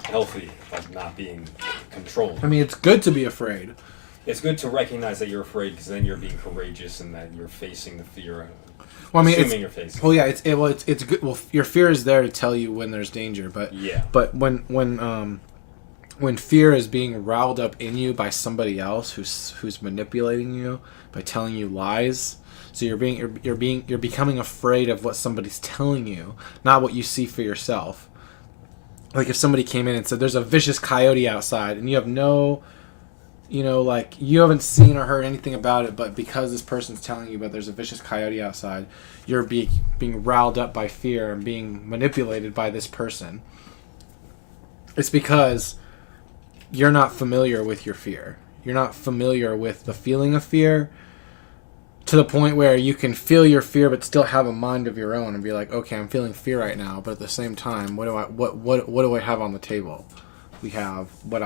healthy, like not being controlled. I mean, it's good to be afraid. It's good to recognize that you're afraid, because then you're being courageous and that you're facing the fear. Well, I mean, assuming you're facing. Well, yeah, it's good. Well, your fear is there to tell you when there's danger, but yeah. But when fear is being riled up in you by somebody else who's manipulating you by telling you lies, so you're becoming afraid of what somebody's telling you, not what you see for yourself. Like if somebody came in and said, "There's a vicious coyote outside," and you have no. You haven't seen or heard anything about it, but because this person's telling you about there's a vicious coyote outside, you're being riled up by fear and being manipulated by this person. It's because you're not familiar with your fear. You're not familiar with the feeling of fear to the point where you can feel your fear but still have a mind of your own and be like, okay, I'm feeling fear right now, but at the same time, what do I have on the table? We have what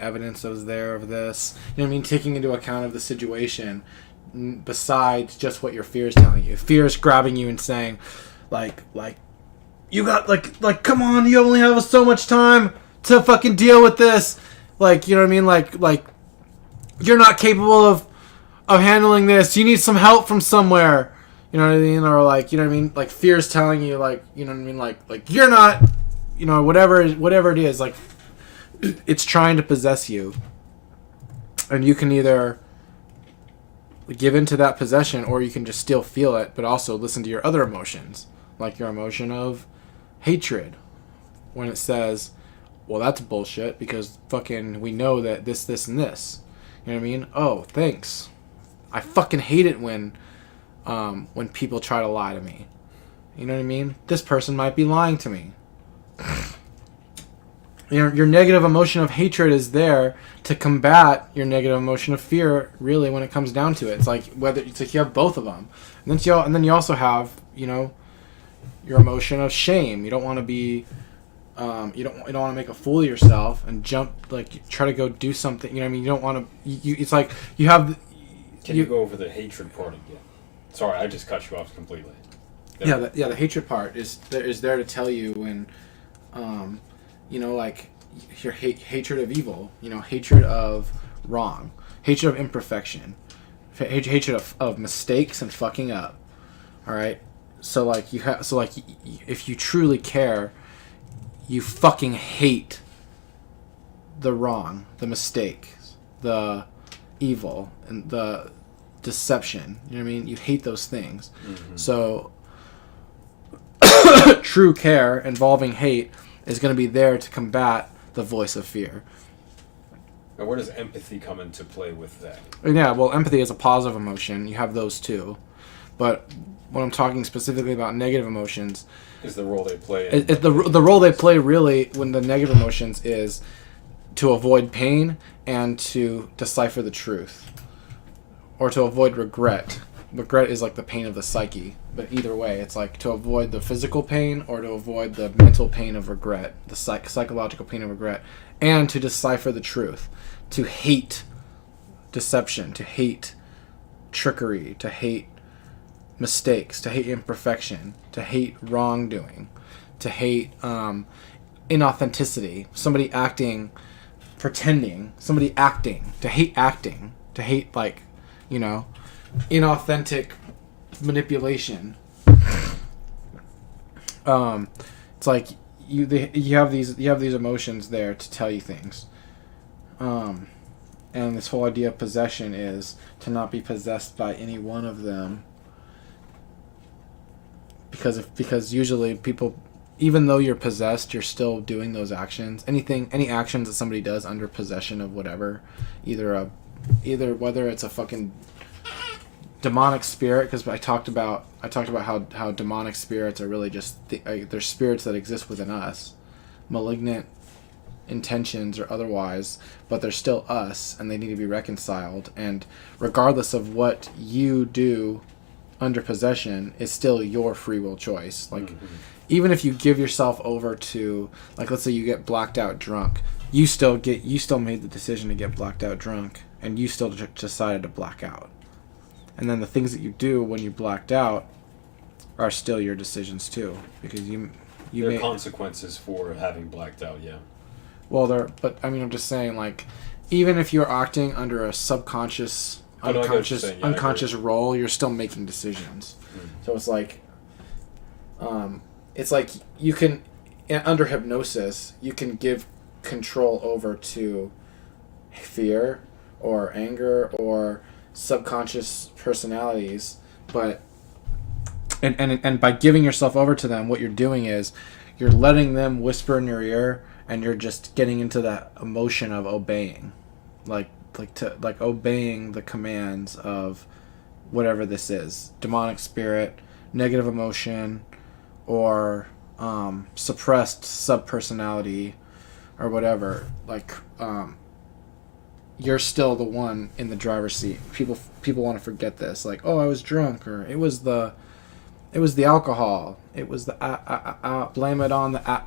evidence is there of this. You know what I mean? Taking into account of the situation besides just what your fear is telling you. Fear is grabbing you and saying, like you got like come on, you only have so much time to fucking deal with this. Like, you know what I mean? Like you're not capable of handling this. You need some help from somewhere. You know what I mean? Or like, you know what I mean? Like fear is telling you, like, you know what I mean? Like you're not. Whatever it is, like, it's trying to possess you. And you can either give into that possession, or you can just still feel it, but also listen to your other emotions. Like your emotion of hatred. When it says, well, that's bullshit, because fucking we know that this, and this. You know what I mean? Oh, thanks. I fucking hate it when people try to lie to me. You know what I mean? This person might be lying to me. Your negative emotion of hatred is there to combat your negative emotion of fear. Really, when it comes down to it, it's like you have both of them, and then you also have your emotion of shame. You don't want to be, you don't want to make a fool of yourself and try to go do something. You know what I mean? You don't want to. It's like you have. Can you go over the hatred part again? Sorry, I just cut you off completely. The hatred part is there to tell you when. Like your hatred of evil, hatred of wrong, hatred of imperfection, hatred of mistakes and fucking up. All right, so if you truly care, you fucking hate the wrong, the mistakes, the evil, and the deception. You know what I mean? You hate those things. Mm-hmm. So true care involving hate is going to be there to combat the voice of fear. Now, where does empathy come into play with that? Yeah, well, empathy is a positive emotion. You have those too. But when I'm talking specifically about negative emotions, Is the role they play. the role they play really when the negative emotions is to avoid pain and to decipher the truth, or to avoid regret. Regret is like the pain of the psyche, but either way, it's like to avoid the physical pain or to avoid the mental pain of regret, the psychological pain of regret, and to decipher the truth, to hate deception, to hate trickery, to hate mistakes, to hate imperfection, to hate wrongdoing, to hate inauthenticity, somebody acting, pretending, somebody acting, to hate like, you know, inauthentic manipulation. It's like you have these emotions there to tell you things, and this whole idea of possession is to not be possessed by any one of them, because usually people, even though you're possessed, you're still doing those actions. Any actions that somebody does under possession of whatever, either whether it's a fucking demonic spirit, because I talked about how demonic spirits are really just they're spirits that exist within us, malignant intentions or otherwise, but they're still us and they need to be reconciled. And regardless of what you do under possession, is still your free will choice. Like, even if you give yourself over to, like, let's say you get blacked out drunk, you still made the decision to get blacked out drunk, and you still decided to black out. And then the things that you do when you blacked out are still your decisions too, because you there are made consequences for having blacked out. Yeah. Well, but I mean, I'm just saying, like, even if you're acting under a subconscious, unconscious role, you're still making decisions. So it's like you can, under hypnosis, you can give control over to fear or anger or subconscious personalities, but and by giving yourself over to them, what you're doing is you're letting them whisper in your ear, and you're just getting into that emotion of obeying, like obeying the commands of whatever this is, demonic spirit, negative emotion, or suppressed subpersonality, or whatever. Like, you're still the one in the driver's seat. People want to forget this. Like, oh, I was drunk, or it was the alcohol. It was the blame it on the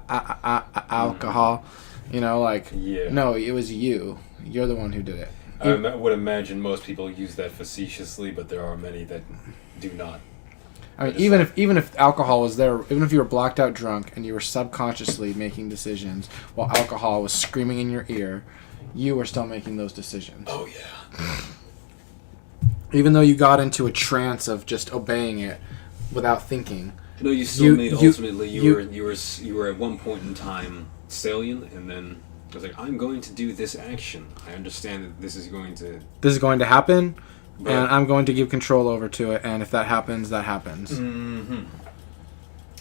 alcohol. You know, like, yeah. No, it was you. You're the one who did it. I would imagine most people use that facetiously, but there are many that do not. I mean, even if alcohol was there, even if you were blacked out drunk and you were subconsciously making decisions while alcohol was screaming in your ear, you were still making those decisions. Oh yeah. Even though you got into a trance of just obeying it without thinking. No, you still made ultimately. You were at one point in time salient, and then I was like, I'm going to do this action. I understand that this is going to happen. But, and I'm going to give control over to it, and if that happens, that happens. Mm-hmm.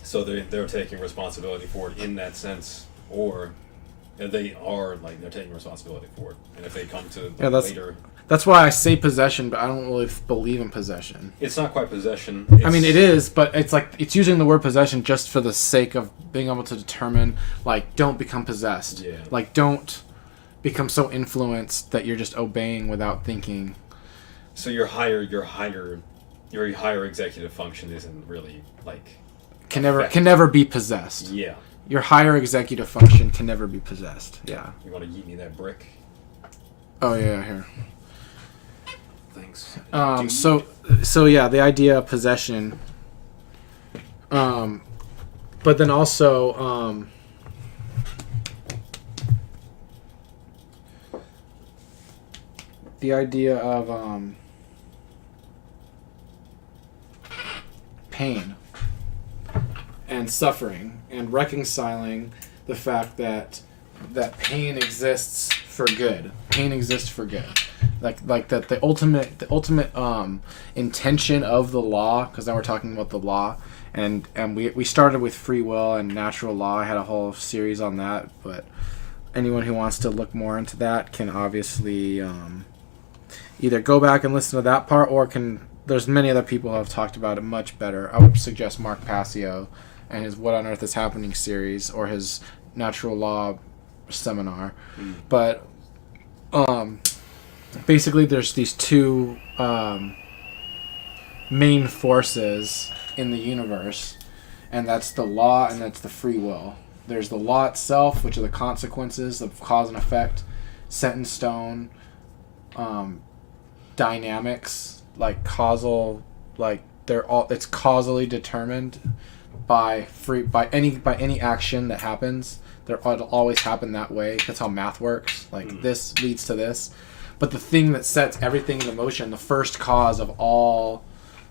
So they're taking responsibility for it in that sense, or they are, like, they're taking responsibility for it. And if they come to later... That's why I say possession, but I don't really believe in possession. It's not quite possession. I mean, it is, but it's like, it's using the word possession just for the sake of being able to determine, like, don't become possessed. Yeah. Like, don't become so influenced that you're just obeying without thinking. So your higher executive function isn't really, like, can never be possessed. Yeah. Your higher executive function can never be possessed. Yeah. You want to yeet me that brick? Oh yeah, here. Thanks. So yeah, the idea of possession. But then also the idea of pain and suffering, and reconciling the fact that pain exists for good. Pain exists for good. Like that the ultimate intention of the law, because now we're talking about the law, and we started with free will and natural law. I had a whole series on that, but anyone who wants to look more into that can obviously either go back and listen to that part, or can there's many other people who have talked about it much better. I would suggest Mark Passio and his What on Earth is Happening series, or his Natural Law seminar. But basically there's these two main forces in the universe, and that's the law and that's the free will. There's the law itself, which are the consequences of cause and effect, set in stone, dynamics, like causal, like it's causally determined by any action that happens. It'll always happen that way. That's how math works. Like this leads to this. But the thing that sets everything into motion, the first cause of all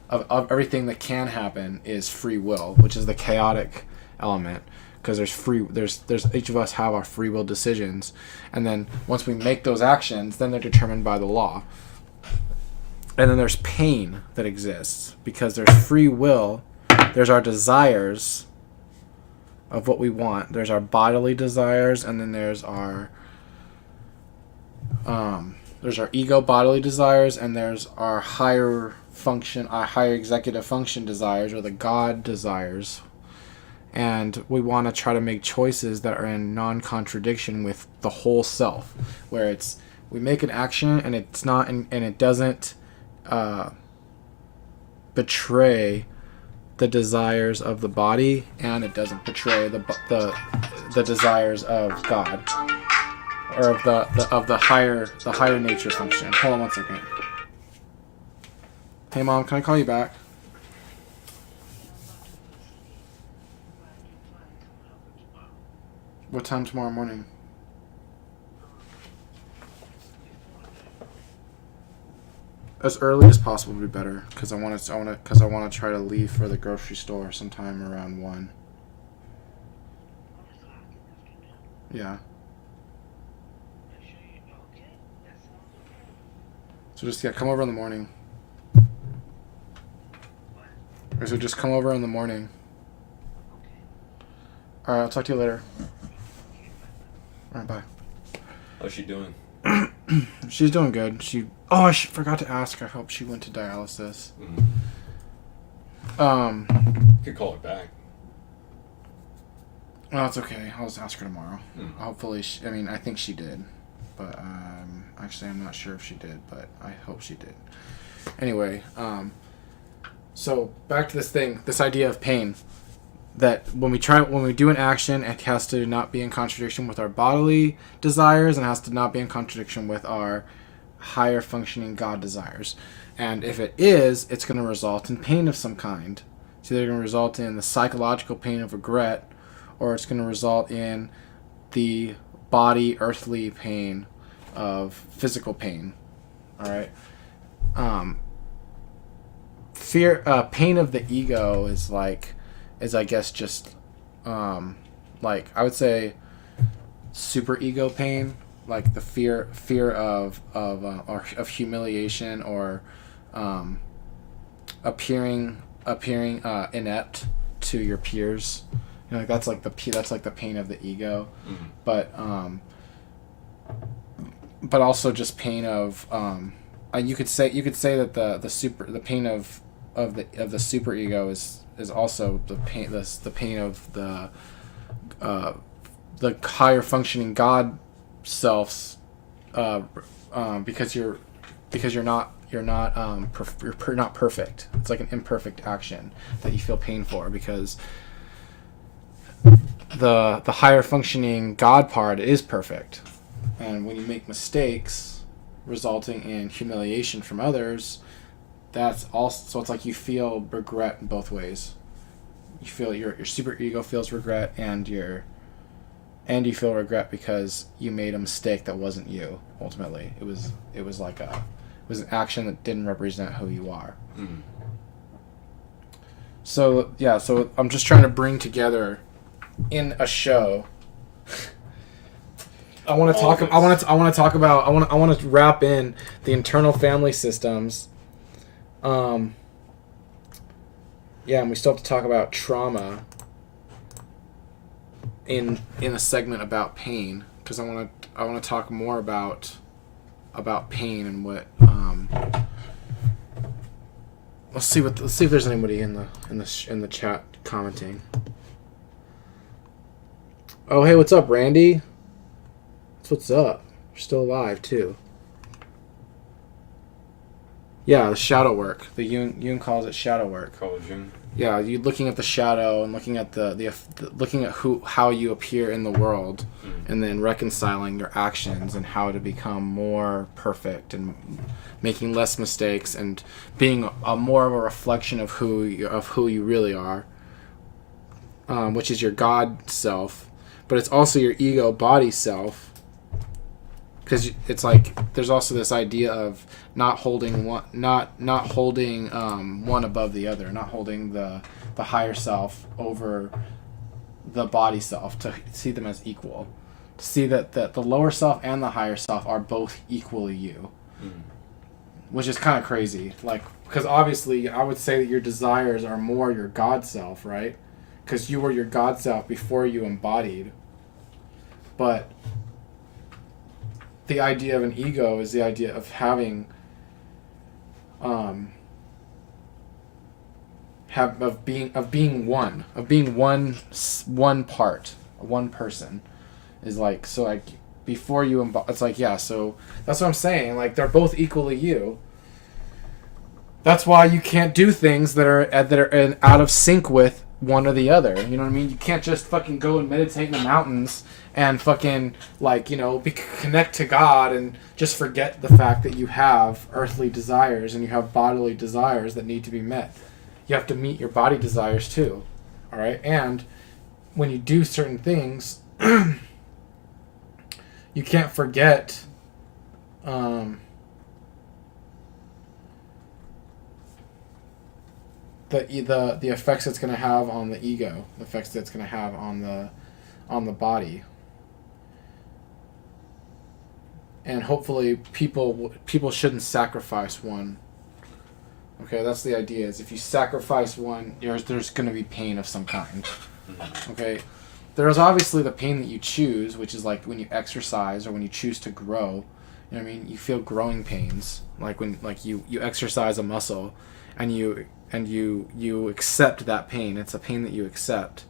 of everything that can happen, is free will, which is the chaotic element. Because there's each of us have our free will decisions, and then once we make those actions, then they're determined by the law. And then there's pain that exists because there's free will. There's our desires of what we want. There's our bodily desires, and then there's our ego bodily desires, and there's our higher executive function desires, or the God desires. And we want to try to make choices that are in non-contradiction with the whole self, where it's we make an action and it's not and it doesn't betray the desires of the body, and it doesn't betray the desires of God, or of the higher nature function. Hold on one second. Hey Mom, can I call you back? What time tomorrow morning? As early as possible would be better, because I want to try to leave for the grocery store sometime around 1. Yeah. So just come over in the morning. Or so just come over in the morning. All right, I'll talk to you later. All right, bye. How's she doing? She's doing good. I forgot to ask. I hope she went to dialysis. Could call her back. No, it's okay. I'll just ask her tomorrow. Hopefully, I think she did, but actually, I'm not sure if she did, but I hope she did. Anyway, so back to this idea of pain. That when we do an action, it has to not be in contradiction with our bodily desires, and has to not be in contradiction with our higher functioning God desires. And if it is, it's going to result in pain of some kind. It's either going to result in the psychological pain of regret, or it's going to result in the body earthly pain of physical pain. All right. Pain of the ego is I guess just like I would say super ego pain, like the fear of humiliation, or appearing inept to your peers. You know, like that's like the pain of the ego. But also just pain of you could say that the pain of the super ego is also the pain of the higher functioning God selves, because you're not perfect. It's like an imperfect action that you feel pain for, because the higher functioning God part is perfect, and when you make mistakes resulting in humiliation from others, that's also, so it's like you feel regret in both ways. You feel your super ego feels regret, and you feel regret because you made a mistake that wasn't you. Ultimately, it was an action that didn't represent who you are. So I'm just trying to bring together in a show. I want to wrap in the internal family systems. And we still have to talk about trauma in a segment about pain, because I want to talk more about pain and what let's see if there's anybody in the chat commenting. Oh, hey, what's up, Randy? What's up? You're still alive too. Yeah, the shadow work. The Jung calls it shadow work. Collagen. Yeah, you looking at the shadow and looking at looking at how you appear in the world, and then reconciling your actions and how to become more perfect and making less mistakes and being more of a reflection of who you really are, which is your God self, but it's also your ego body self. Because it's like there's also this idea of not holding one above the other, not holding the higher self over the body self, to see them as equal, to see that the lower self and the higher self are both equally you, which is kind of crazy. Like, because obviously I would say that your desires are more your God self, right? Because you were your God self before you embodied, but the idea of an ego is the idea of having, being one part, one person, is like, so like before you it's like, yeah, so that's what I'm saying. Like, they're both equally you. That's why you can't do things that are out of sync with one or the other. You know what I mean? You can't just fucking go and meditate in the mountains and fucking, like, you know, connect to God and just forget the fact that you have earthly desires and you have bodily desires that need to be met. You have to meet your body desires too. All right? And when you do certain things, you can't forget the effects it's going to have on the ego, the effects that's going to have on the body. And hopefully people shouldn't sacrifice one. Okay, that's the idea, is if you sacrifice one, there's going to be pain of some kind. Okay, there's obviously the pain that you choose, which is like when you exercise or when you choose to grow. You know what I mean? You feel growing pains, like when you exercise a muscle and you accept that pain. It's a pain that you accept.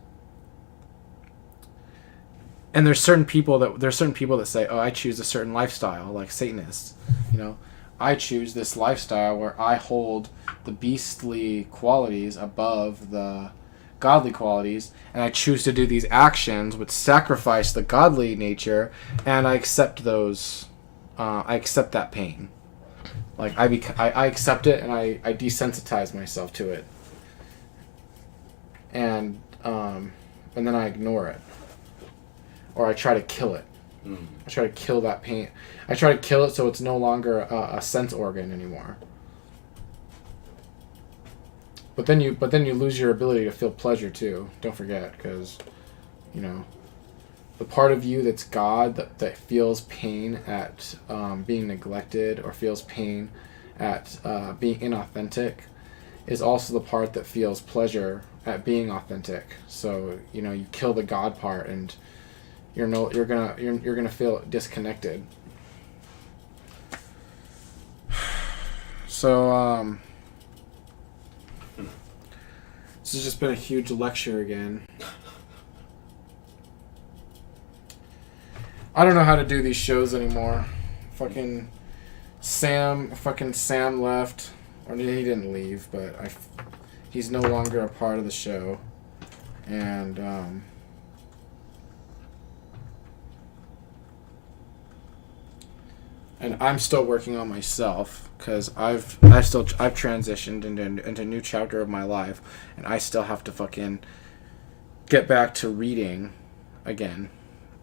And there's certain people that say, oh, I choose a certain lifestyle, like Satanists. You know, I choose this lifestyle where I hold the beastly qualities above the godly qualities, and I choose to do these actions which sacrifice the godly nature, and I accept those. I accept that pain. Like, I accept it, and I desensitize myself to it, and then I ignore it, or I try to kill it. I try to kill that pain. I try to kill it so it's no longer a sense organ anymore. But then you lose your ability to feel pleasure too. Don't forget, because, you know, the part of you that's God that feels pain at being neglected, or feels pain at being inauthentic, is also the part that feels pleasure at being authentic. So, you know, you kill the God part, and you're gonna feel disconnected. So this has just been a huge lecture again. I don't know how to do these shows anymore. Fucking Sam left, or he didn't leave, but he's no longer a part of the show, and I'm still working on myself, because I've transitioned into a new chapter of my life, and I still have to fucking get back to reading again.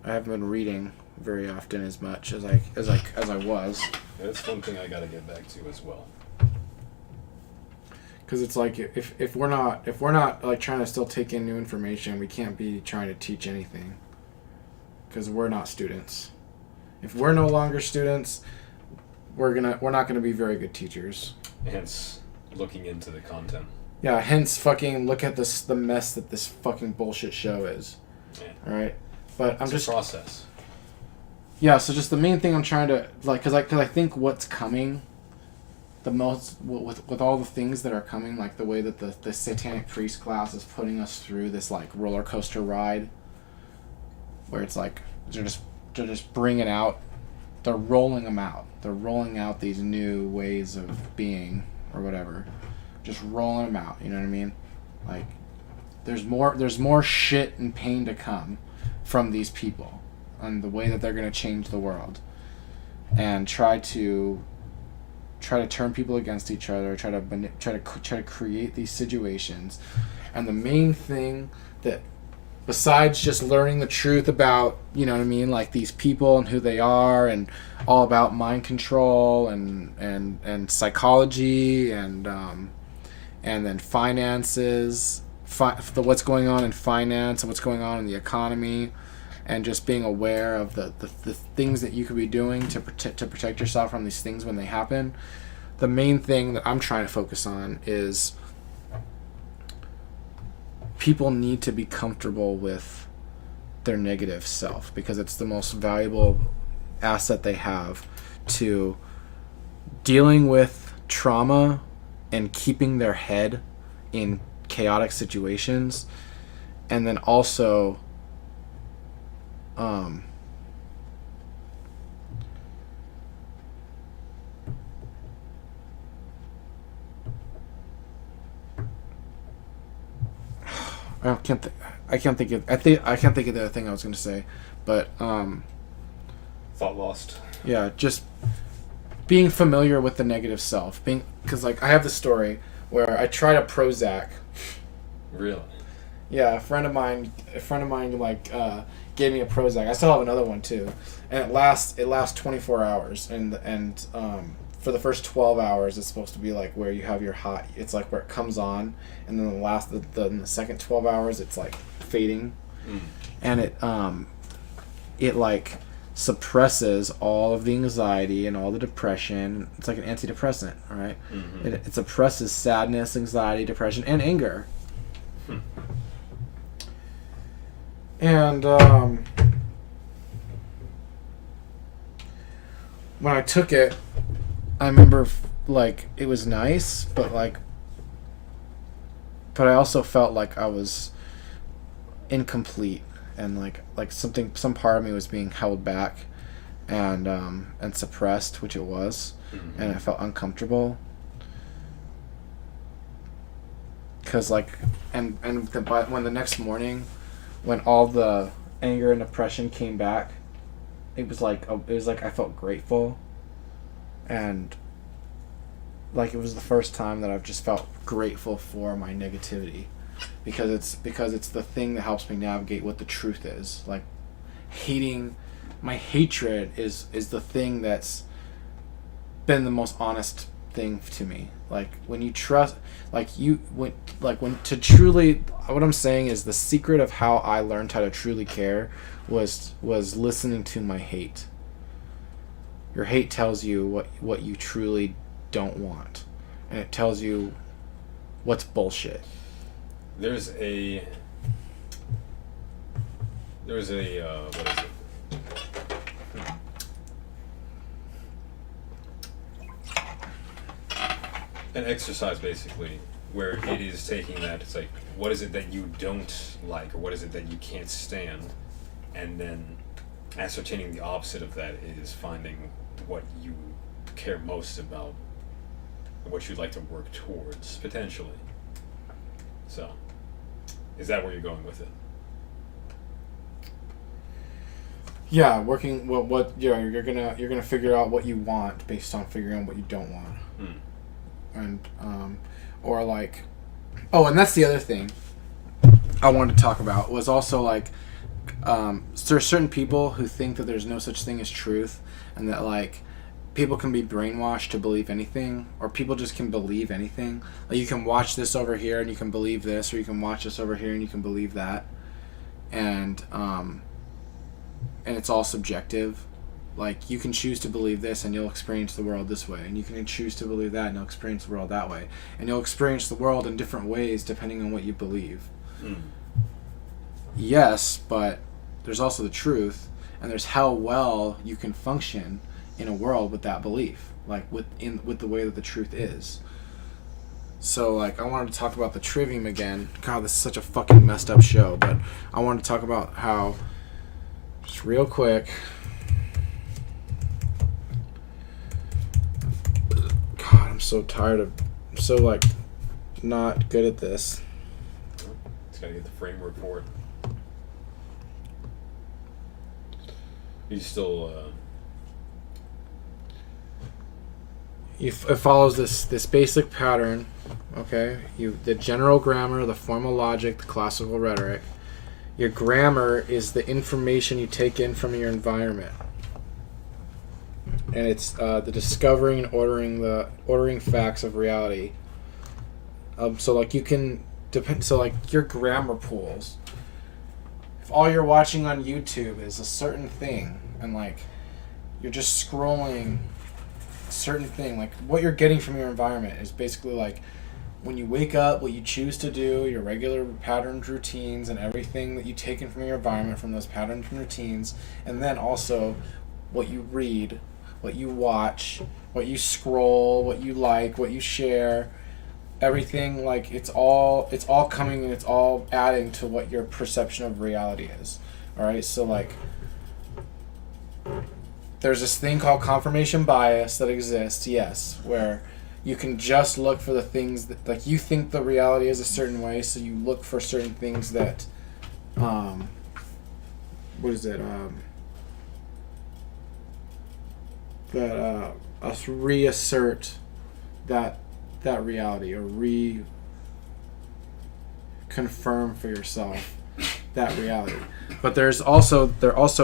I haven't been reading very often as much as I was. Yeah, that's one thing I gotta get back to as well. Because it's like, if we're not like trying to still take in new information, we can't be trying to teach anything, because we're not students. If we're no longer students, we're not gonna be very good teachers. Hence, looking into the content. Yeah. Hence, fucking look at the mess that this fucking bullshit show is. Yeah. All right. But it's a process. Yeah. So just the main thing I'm trying to, like, because I think what's coming the most with all the things that are coming, like the way that the satanic priest class is putting us through this like roller coaster ride, where it's like they're just bringing out, they're rolling them out. They're rolling out these new ways of being or whatever, just rolling them out. You know what I mean? Like there's more shit and pain to come from these people and the way that they're gonna change the world and try to turn people against each other, try to create these situations. And the main thing that, besides just learning the truth about, you know what I mean, like these people and who they are, and all about mind control and psychology and then finances, what's going on in finance and what's going on in the economy, and just being aware of the things that you could be doing to protect yourself from these things when they happen. The main thing that I'm trying to focus on is people need to be comfortable with their negative self, because it's the most valuable asset they have to dealing with trauma and keeping their head in chaotic situations. And then also I can't think of the other thing I was going to say, but Thought lost. yeah, just being familiar with the negative self, because like I have the story where I tried a Prozac. Really? Yeah, a friend of mine like gave me a Prozac. I still have another one too, and it lasts 24 hours, and for the first 12 hours it's supposed to be like where you have your hot. It's like where it comes on, and then the second 12 hours it's like fading, and it like suppresses all of the anxiety and all the depression. It's like an antidepressant, right? Mm-hmm. It suppresses sadness, anxiety, depression, and anger. And when I took it, I remember like it was nice, but I also felt like I was incomplete, and like some part of me was being held back and suppressed, which it was. Mm-hmm. And I felt uncomfortable because when the next morning, when all the anger and depression came back, it was like I felt grateful, and like it was the first time that I've just felt grateful for my negativity, because it's the thing that helps me navigate what the truth is. Like my hatred is the thing that's been the most honest thing to me. Like when you trust, when to truly, what I'm saying is the secret of how I learned how to truly care was listening to my hate. Your hate tells you what you truly don't want, and it tells you what's bullshit. There's a what is it? An exercise basically where it is taking that, it's like, what is it that you don't like, or what is it that you can't stand, and then ascertaining the opposite of that is finding what you care most about, what you'd like to work towards potentially. So is that where you're going with it? Yeah, working you're gonna figure out what you want based on figuring out what you don't want. And or like, oh, and that's the other thing I wanted to talk about, was also like there's certain people who think that there's no such thing as truth, and that like people can be brainwashed to believe anything, or people just can believe anything. Like you can watch this over here and you can believe this, or you can watch this over here and you can believe that, and it's all subjective. Like you can choose to believe this and you'll experience the world this way, and you can choose to believe that and you'll experience the world that way, and you'll experience the world in different ways depending on what you believe. Yes, but there's also the truth, and there's how well you can function in a world with that belief. like with the way that the truth is. So like I wanted to talk about the trivium again. God, this is such a fucking messed up show, but I wanted to talk about how, just real quick. God, I'm so tired of, I'm so like not good at this. Just gotta get the framework for it. You still It follows this basic pattern, okay? The general grammar, the formal logic, the classical rhetoric. Your grammar is the information you take in from your environment, and it's the discovering and ordering facts of reality. So like you can depend. So like your grammar pools. If all you're watching on YouTube is a certain thing, and like you're just scrolling a certain thing, like what you're getting from your environment is basically like when you wake up, what you choose to do, your regular patterned routines, and everything that you take in from your environment from those patterns and routines, and then also what you read, what you watch, what you scroll, what you like, what you share, everything. Like it's all coming and it's all adding to what your perception of reality is. All right, so like there's this thing called confirmation bias that exists, yes, where you can just look for the things that, like, you think the reality is a certain way, so you look for certain things that, us reassert that reality, or reconfirm for yourself that reality. But there also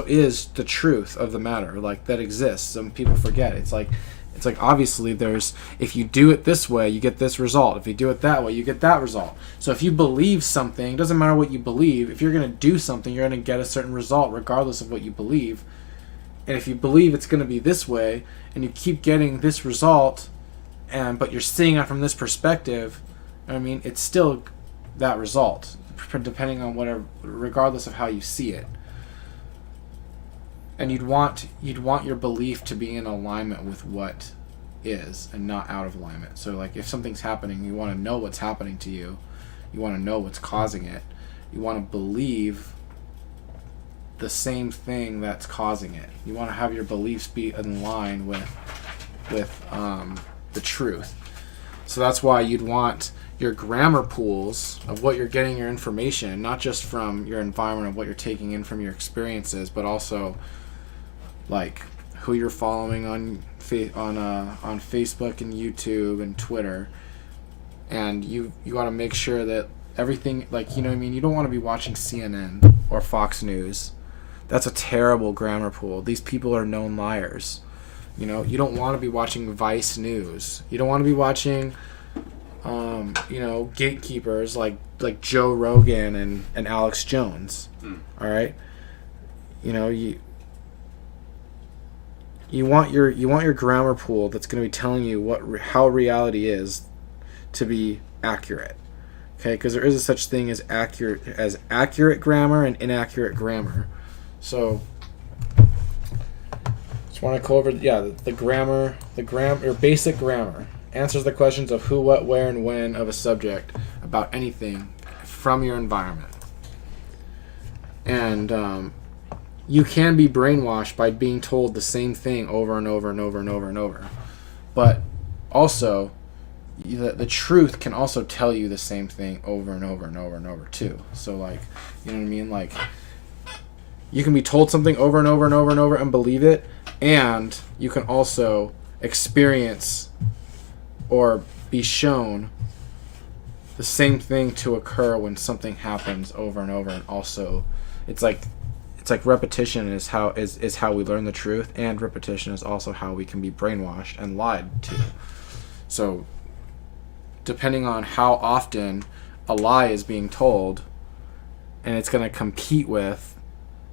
is the truth of the matter, like, that exists. Some people forget. It's like obviously if you do it this way, you get this result. If you do it that way, you get that result. So if you believe something, it doesn't matter what you believe. If you're going to do something, you're going to get a certain result regardless of what you believe. And if you believe it's going to be this way, and you keep getting this result, but you're seeing it from this perspective, I mean, it's still that result, depending on whatever, regardless of how you see it. And you'd want your belief to be in alignment with what is, and not out of alignment. So like if something's happening, you want to know what's happening to you. You want to know what's causing it. You want to believe the same thing that's causing it. You want to have your beliefs be in line with the truth. So that's why you'd want your grammar pools of what you're getting your information, not just from your environment of what you're taking in from your experiences, but also like who you're following on Facebook and YouTube and Twitter. And you got to make sure that everything, like, you know what I mean, you don't want to be watching CNN or Fox News. That's a terrible grammar pool. These people are known liars. You know, you don't want to be watching Vice News. You don't want to be watching gatekeepers like Joe Rogan and Alex Jones. All right? You know, you want your grammar pool that's going to be telling you how reality is to be accurate. Okay? Because there is a such thing as accurate grammar and inaccurate grammar. So just want to go over the grammar, or basic grammar answers the questions of who, what, where, and when of a subject about anything from your environment. And you can be brainwashed by being told the same thing over and over and over and over and over. But also, the truth can also tell you the same thing over and over and over and over too. So like, you know what I mean? Like, you can be told something over and over and over and over and believe it, and you can also experience or be shown the same thing to occur when something happens over and over. And also, it's like repetition is how we learn the truth, and repetition is also how we can be brainwashed and lied to. So depending on how often a lie is being told, and it's going to compete with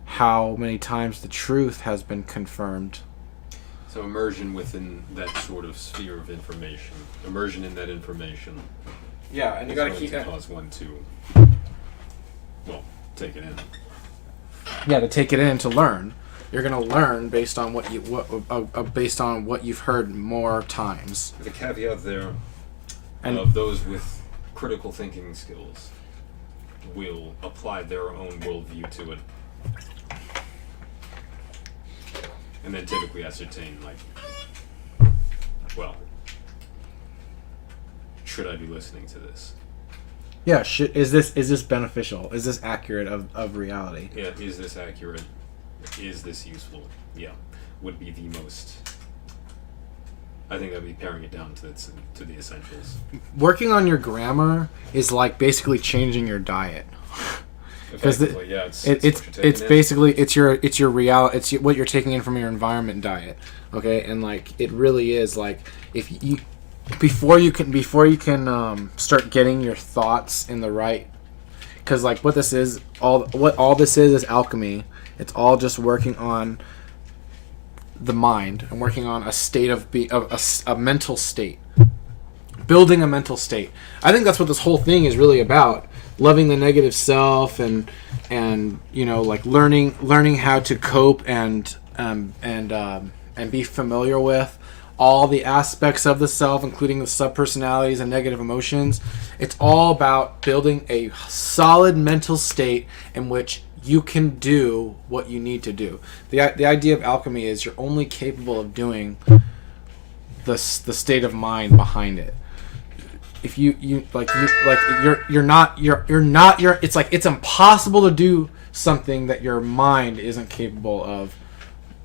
how many times the truth has been confirmed. So immersion within that sort of sphere of information. Immersion in that information. Yeah, and you got to keep that. Cause one to, take it in. Yeah, to take it in, to learn. You're gonna learn based on what you've heard more times. The caveat there And of those with critical thinking skills will apply their own worldview to it, and then typically ascertain, like, well, should I be listening to this? yeah, is this beneficial? Is this accurate of reality? Yeah, is this accurate? Is this useful? Yeah, would be the most. I think that'd be paring it down to the essentials. Working on your grammar is like basically changing your diet. Because yeah, it's basically it's your reality, it's what you're taking in from your environment diet. Okay, and like it really is like if you before you can start getting your thoughts in the right, because like what this is all this is alchemy. It's all just working on the mind and working on a state of a mental state, building a mental state. I think that's what this whole thing is really about. Loving the negative self and you know, like learning how to cope and be familiar with all the aspects of the self, including the subpersonalities and negative emotions. It's all about building a solid mental state in which you can do what you need to do. The idea of alchemy is you're only capable of doing the state of mind behind it. If you're not it's like it's impossible to do something that your mind isn't capable of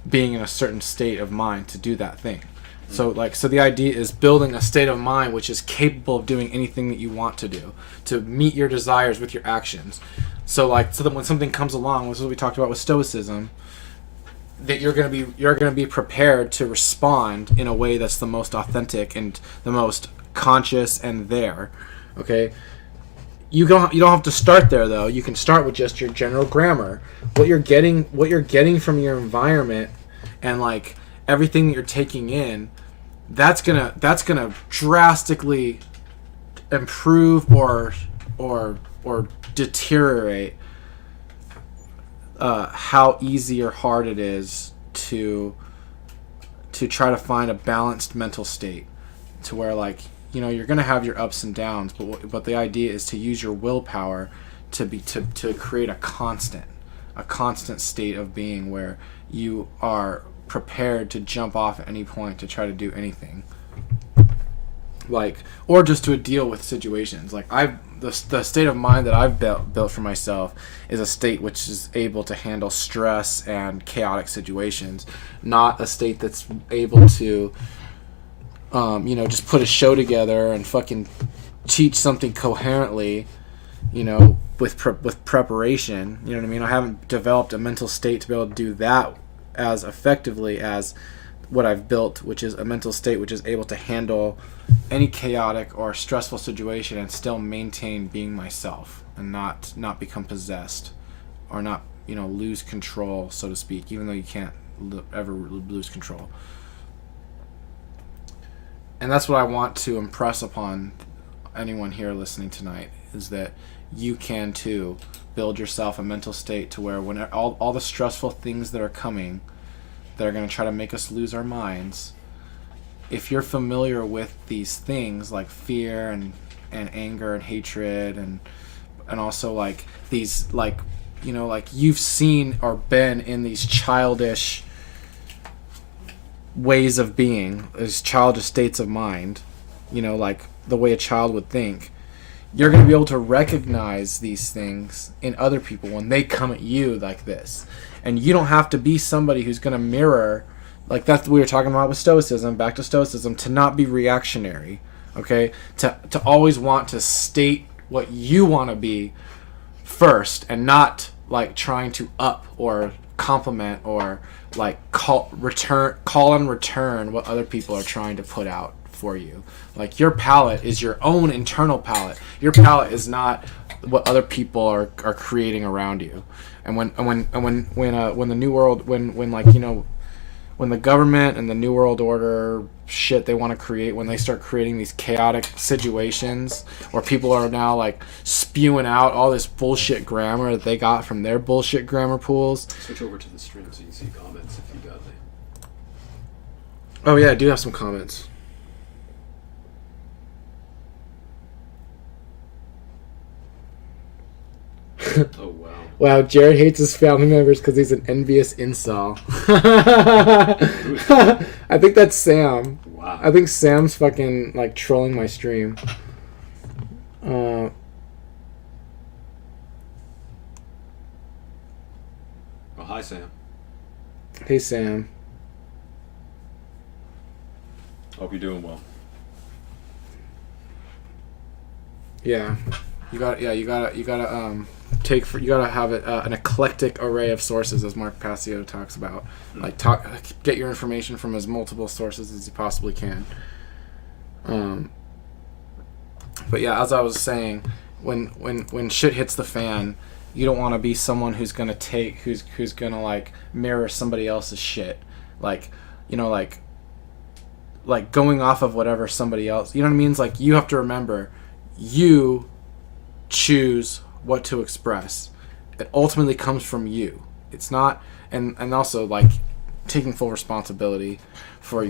being in a certain state of mind to do that thing. So the idea is building a state of mind which is capable of doing anything that you want to do, to meet your desires with your actions. So that when something comes along, which is what we talked about with Stoicism, that you're gonna be prepared to respond in a way that's the most authentic and the most conscious and there. Okay, you don't have to start there though. You can start with just your general grammar, what you're getting from your environment, and like everything that you're taking in. That's gonna drastically improve or deteriorate how easy or hard it is to try to find a balanced mental state, to where like, you know, you're gonna have your ups and downs, but the idea is to use your willpower to create a constant state of being where you are prepared to jump off at any point to try to do anything, like, or just to deal with situations. Like the state of mind that I've built for myself is a state which is able to handle stress and chaotic situations, not a state that's able to you know, just put a show together and fucking teach something coherently, you know, with preparation. You know what I mean? I haven't developed a mental state to be able to do that as effectively as what I've built, which is a mental state which is able to handle any chaotic or stressful situation and still maintain being myself and not become possessed or not, you know, lose control, so to speak, even though you can't ever lose control. And that's what I want to impress upon anyone here listening tonight, is that you can too build yourself a mental state to where when all the stressful things that are coming that are going to try to make us lose our minds, if you're familiar with these things like fear and anger and hatred and also like these, like, you know, like you've seen or been in these childish ways of being, these childish states of mind, you know, like the way a child would think, you're going to be able to recognize these things in other people when they come at you like this. And you don't have to be somebody who's going to mirror, like that's what we were talking about with Stoicism, back to Stoicism, to not be reactionary, okay? To always want to state what you want to be first and not like trying to up or compliment or like call and return what other people are trying to put out for you. Like your palette is your own internal palette. Your palette is not what other people are creating around you. And when the new world, when like, you know, when the government and the New World Order shit they want to create, when they start creating these chaotic situations where people are now like spewing out all this bullshit grammar that they got from their bullshit grammar pools. Switch over to the stream so you can see comments if you got any. Oh yeah, I do have some comments. Oh wow. Wow, Jared hates his family members because he's an envious incel. I think that's Sam. Wow. I think Sam's fucking like trolling my stream. Oh, hi Sam. Hey Sam. Hope you're doing well. Yeah, you gotta have it an eclectic array of sources, as Mark Passio talks about. Like get your information from as multiple sources as you possibly can. But yeah, as I was saying, when shit hits the fan, you don't want to be someone who's gonna like mirror somebody else's shit, like going off of whatever somebody else. You know what I mean? It's like you have to remember, you choose what to express. It ultimately comes from you. It's not, and also like taking full responsibility for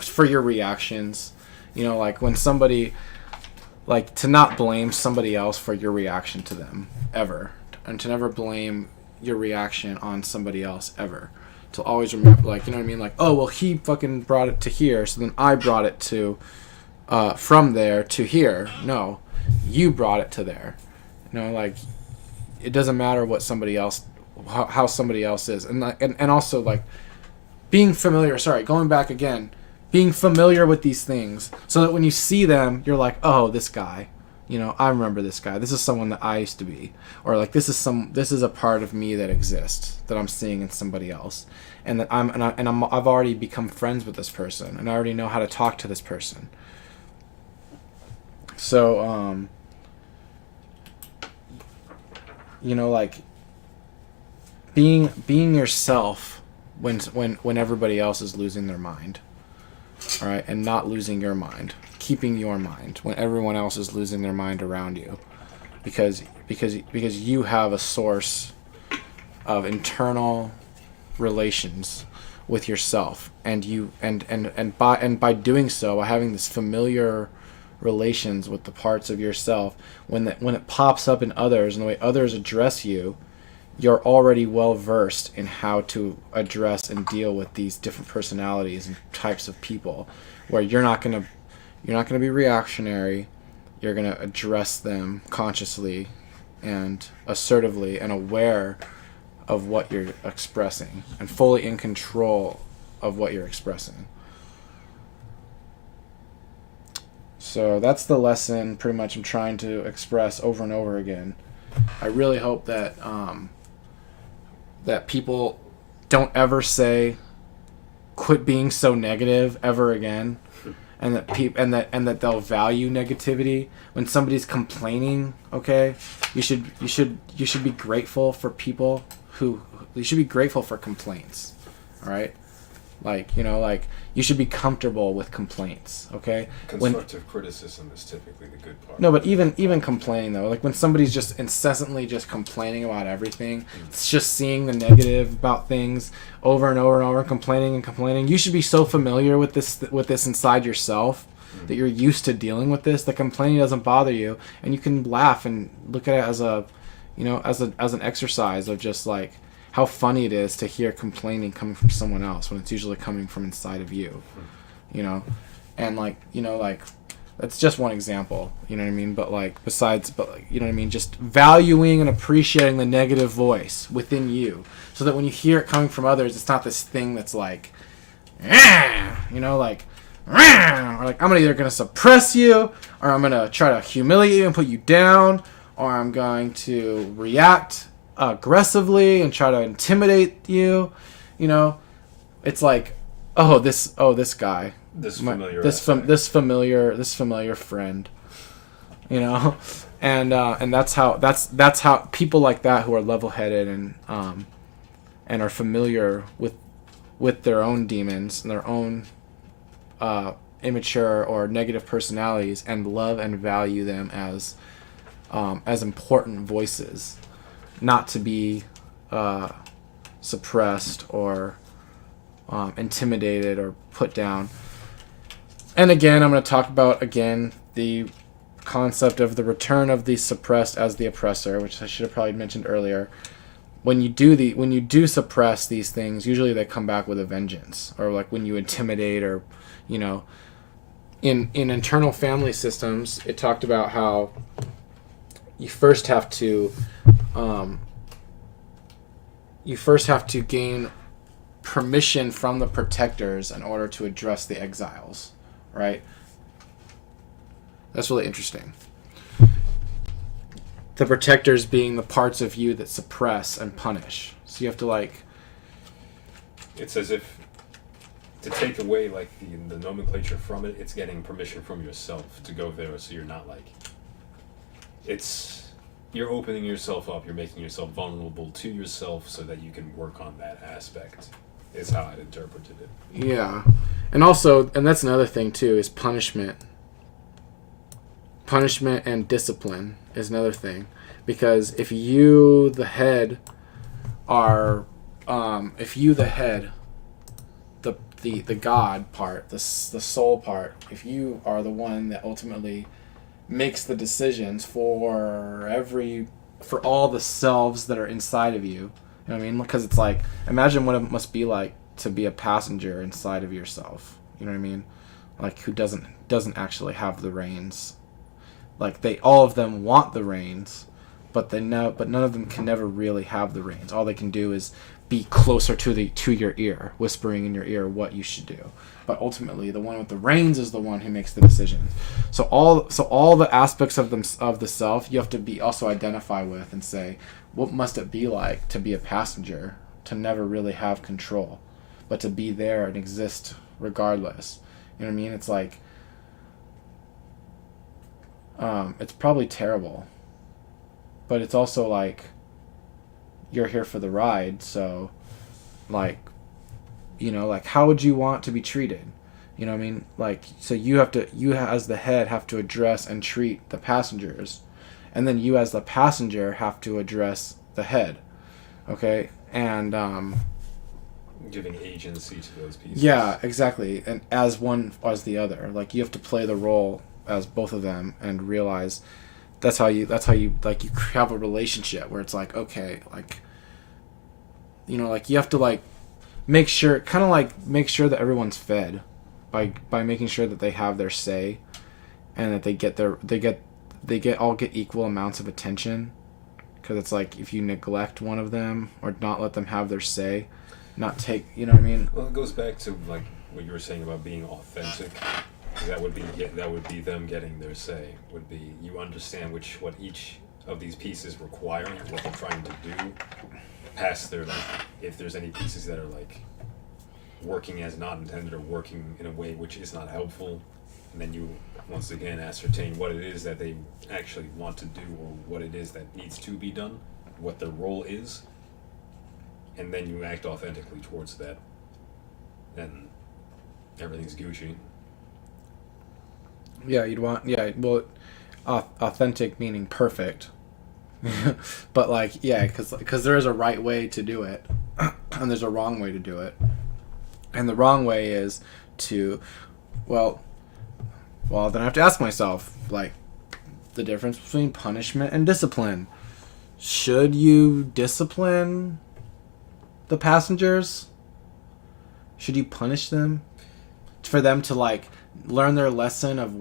for your reactions. You know, like when somebody, like to not blame somebody else for your reaction to them ever, and to never blame your reaction on somebody else ever. To always remember, like, you know what I mean? Like, oh well, he fucking brought it to here, so then I brought it to from there to here. No, you brought it to there. You know, like, it doesn't matter what somebody else, how somebody else is. And also, like, being familiar, going back again, being familiar with these things so that when you see them, you're like, oh, this guy, you know, I remember this guy. This is someone that I used to be. Or, like, this is a part of me that exists that I'm seeing in somebody else. And that I've already become friends with this person, and I already know how to talk to this person. So, you know, like being yourself when everybody else is losing their mind, all right, and not losing your mind, keeping your mind when everyone else is losing their mind around you, because you have a source of internal relations with yourself, and you and by doing so, by having this familiar relations with the parts of yourself, when it pops up in others and the way others address you, you're already well versed in how to address and deal with these different personalities and types of people, where you're not gonna be reactionary. You're gonna address them consciously and assertively and aware of what you're expressing and fully in control of what you're expressing. So that's the lesson pretty much I'm trying to express over and over again. I really hope that that people don't ever say quit being so negative ever again, and that they'll value negativity. When somebody's complaining, okay, you should be grateful for people who you should be grateful for complaints. All right? Like, you know, like, you should be comfortable with complaints, okay? Constructive criticism is typically the good part. No, but even complaining, though, like when somebody's just incessantly just complaining about everything, it's just seeing the negative about things over and over and over, complaining, you should be so familiar with this inside yourself that you're used to dealing with this, that complaining doesn't bother you, and you can laugh and look at it as a, you know, as an exercise of just like how funny it is to hear complaining coming from someone else when it's usually coming from inside of you, you know, and like, you know, like that's just one example, you know what I mean? But like, you know what I mean? Just valuing and appreciating the negative voice within you, so that when you hear it coming from others, it's not this thing that's like, you know, like, or like, I'm either gonna suppress you, or I'm gonna try to humiliate you and put you down, or I'm going to react aggressively and try to intimidate you. You know, it's like, this guy, this familiar friend, you know, and that's how people like that, who are level-headed and are familiar with with their own demons and their own immature or negative personalities, and love and value them as important voices, not to be suppressed or intimidated or put down. And again, I'm going to talk about the concept of the return of the suppressed as the oppressor, which I should have probably mentioned earlier. When you do suppress these things, usually they come back with a vengeance, or like when you intimidate, or in internal family systems, it talked about how you first have to gain permission from the protectors in order to address the exiles, right? That's really interesting. The protectors being the parts of you that suppress and punish. So you have to It's as if to take away the nomenclature from it, it's getting permission from yourself to go there, so you're not you're opening yourself up, you're making yourself vulnerable to yourself so that you can work on that aspect, is how I'd interpreted it. Yeah. And also, and that's another thing too, is punishment. Punishment and discipline is another thing. Because if you, the head, are, the God part, the soul part, if you are the one that ultimately makes the decisions for all the selves that are inside of you, you know what I mean? Because it's like, imagine what it must be like to be a passenger inside of yourself. You know what I mean? Like, who doesn't actually have the reins. Like, all of them want the reins, but none of them can never really have the reins. All they can do is be closer to your ear, whispering in your ear what you should do. But ultimately, the one with the reins is the one who makes the decisions. So all the aspects of the self, you have to be also identify with and say, what must it be like to be a passenger, to never really have control, but to be there and exist regardless. You know what I mean? It's like, it's probably terrible, but it's also like, you're here for the ride, so how would you want to be treated? You know what I mean? So you as the head have to address and treat the passengers, and then you as the passenger have to address the head. Okay? And giving agency to those pieces. Yeah, exactly. And as one as the other. You have to play the role as both of them and realize that's how you you have a relationship where it's okay, you have to make sure that everyone's fed by making sure that they have their say, and that they all get equal amounts of attention, because it's if you neglect one of them or not let them have their say, not take, you know what I mean? Well, it goes back to what you were saying about being authentic. That would be them getting their say. Would be you understand what each of these pieces require, what they're trying to do, past their if there's any pieces that are working as not intended or working in a way which is not helpful, and then you once again ascertain what it is that they actually want to do, or what it is that needs to be done, what their role is, and then you act authentically towards that, and everything's Gucci. Yeah, authentic meaning perfect. But because there is a right way to do it, and there's a wrong way to do it, and the wrong way is to, well, then I have to ask myself, the difference between punishment and discipline. Should you discipline the passengers? Should you punish them for them to learn their lesson of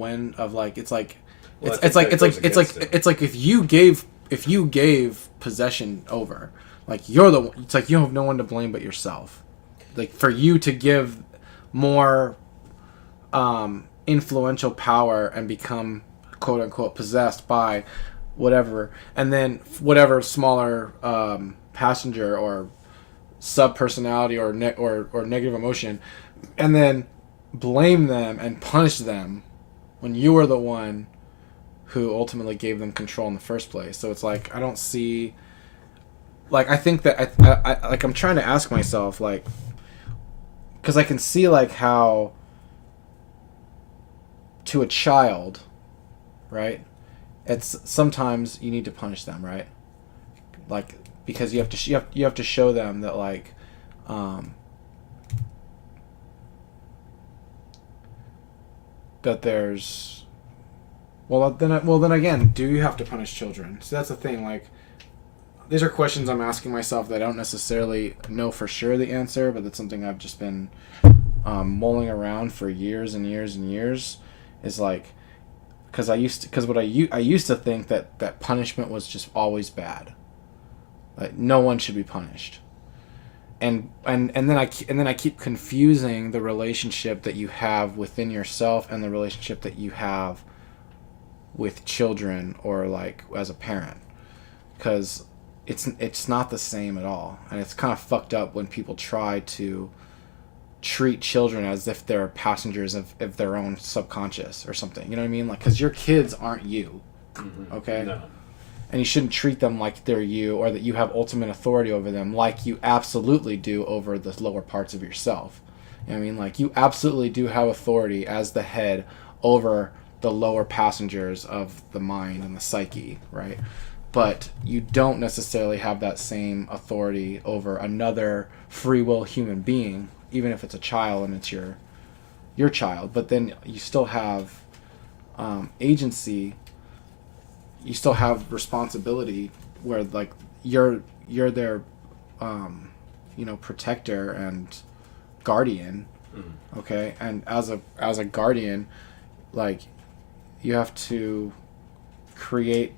it's like if you gave possession over, you're the one, it's you have no one to blame but yourself. For you to give more influential power and become quote unquote possessed by whatever, and then whatever smaller passenger or sub personality or negative emotion, and then blame them and punish them when you were the one who ultimately gave them control in the first place. So it's I don't see, I think that I I'm trying to ask myself, because I can see like how to a child, right? It's sometimes you need to punish them, right? Like because you have to show them that like that there's well then again, do you have to punish children? So that's the thing, like these are questions I'm asking myself that I don't necessarily know for sure the answer, but that's something I've just been mulling around for years and years and years. Is like, I used to think that punishment was just always bad. Like no one should be punished, and then I keep confusing the relationship that you have within yourself and the relationship that you have with children or like as a parent, because it's not the same at all, and it's kind of fucked up when people try to treat children as if they're passengers of their own subconscious or something. You know what I mean? Like, because your kids aren't you, okay? No. And you shouldn't treat them like they're you or that you have ultimate authority over them like you absolutely do over the lower parts of yourself. You know what I mean? Like, you absolutely do have authority as the head over the lower passengers of the mind and the psyche, right? But you don't necessarily have that same authority over another free will human being, even if it's a child and it's your child. But then you still have agency. You still have responsibility where like you're their protector and guardian. Okay, and as a guardian, like you have to create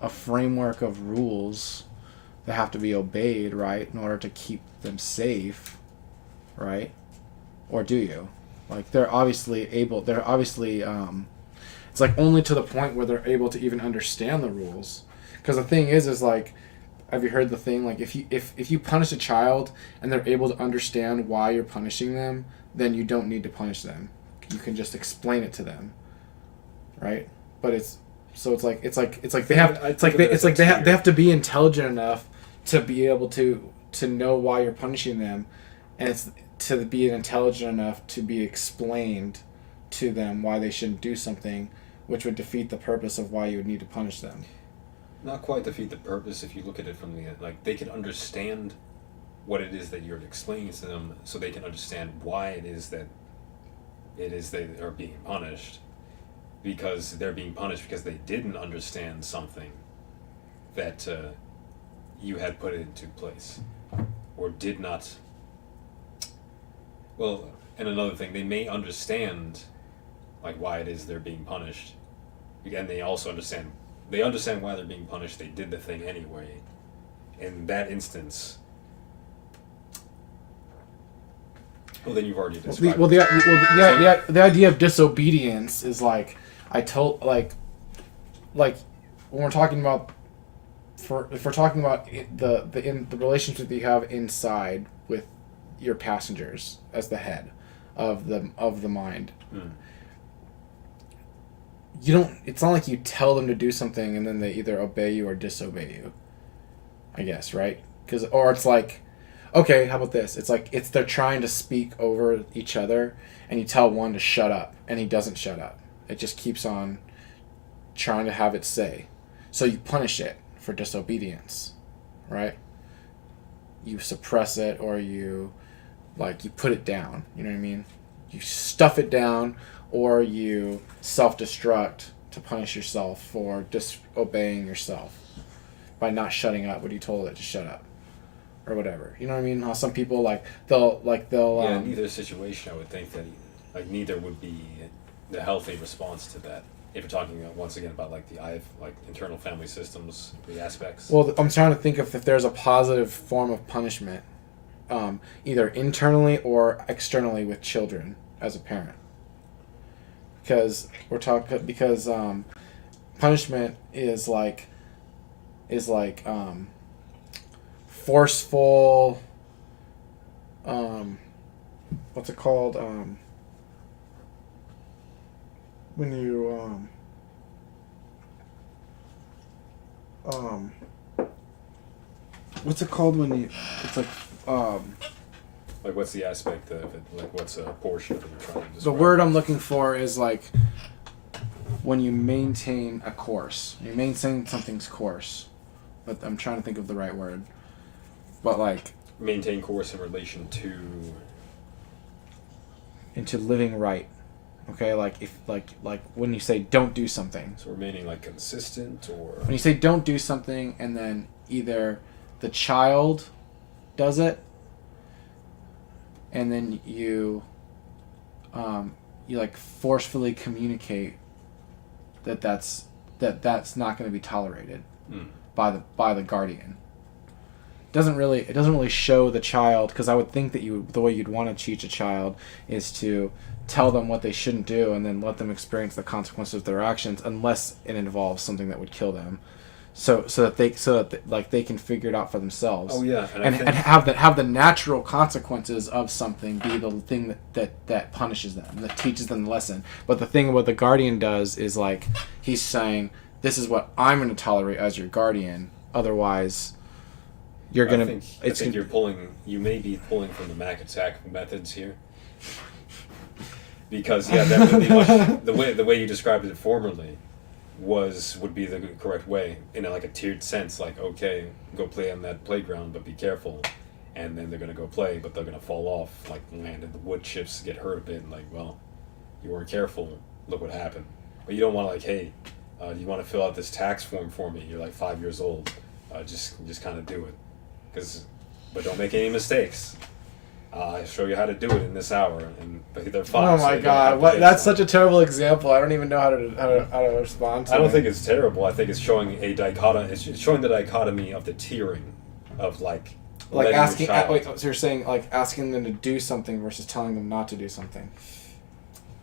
a framework of rules that have to be obeyed, right, in order to keep them safe, right? Or do you? Like they're obviously it's like only to the point where they're able to even understand the rules. Because the thing is like, have you heard the thing, like if you punish a child and they're able to understand why you're punishing them, then you don't need to punish them. You can just explain it to them, right? But they have to be intelligent enough to be able to know why you're punishing them, and it's to be intelligent enough to be explained to them why they shouldn't do something, which would defeat the purpose of why you would need to punish them. Not quite defeat the purpose if you look at it from the like they can understand what it is that you're explaining to them, so they can understand why it is they are being punished, because they're being punished because they didn't understand something that you had put into place or did not. Well, and another thing, they may understand like why it is they're being punished, and they also understand why they're being punished. They did the thing anyway. In that instance, well, then you've already described. The idea of disobedience is like when we're talking about if we're talking about the relationship that you have inside with your passengers as the head of the mind. You don't. It's not like you tell them to do something and then they either obey you or disobey you. I guess, right? Or it's like, okay, how about this? It's like they're trying to speak over each other, and you tell one to shut up, and he doesn't shut up. It just keeps on trying to have it say. So you punish it for disobedience, right? You suppress it, or you put it down. You know what I mean? You stuff it down, or you self-destruct to punish yourself for disobeying yourself by not shutting up when you told it to shut up, or whatever. You know what I mean? How some people they'll yeah, in either situation, I would think that neither would be the healthy response to that. If you're talking once again about the internal family systems, the aspects. Well, I'm trying to think if there's a positive form of punishment, either internally or externally with children as a parent. Because punishment is forceful. What's it called? When you what's it called when you? It's like Like, what's the aspect of it? Like, what's a portion of it you're trying to The describe? word I'm looking for is like when you maintain a course. You maintain something's course. But I'm trying to think of the right word. But like Maintain course in relation to... into living right. Okay, like if like when you say don't do something. So remaining, like, consistent, or... When you say don't do something and then either the child does it and then you like forcefully communicate that's not going to be tolerated by the guardian. It doesn't really show the child, because I would think that the way you'd want to teach a child is to tell them what they shouldn't do and then let them experience the consequences of their actions, unless it involves something that would kill them, so that they can figure it out for themselves. Oh yeah, and have the natural consequences of something be the thing that punishes them, that teaches them the lesson. But the thing what the guardian does is like he's saying, this is what I'm going to tolerate as your guardian, otherwise you're going to... I think you may be pulling from the Mac attack methods here. Because yeah, that would be much the way you described it formerly would be the correct way, in like a tiered sense. Like, okay, go play on that playground, but be careful. And then they're gonna go play, but they're gonna fall off, like land in the wood chips, get hurt a bit, and like, well, you weren't careful. Look what happened. But you don't want to like, hey, do you want to fill out this tax form for me? You're like 5 years old. Just kind of do it, but don't make any mistakes. I show you how to do it in this hour, and they're fine. Oh my god, that's such a terrible example. I don't even know how to respond to it. I don't think it's terrible. I think it's showing a dichotomy. It's showing the dichotomy of the tiering of like asking. So you're saying like asking them to do something versus telling them not to do something.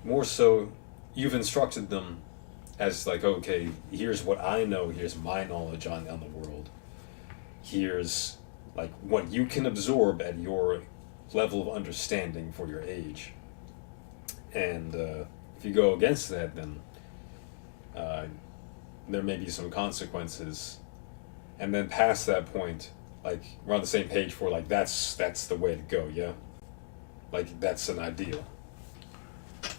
More so, you've instructed them as like, okay, here's what I know. Here's my knowledge on the world. Here's like what you can absorb at your level of understanding for your age, and if you go against that, then there may be some consequences, and then past that point, like we're on the same page for like that's the way to go, yeah, like that's an ideal.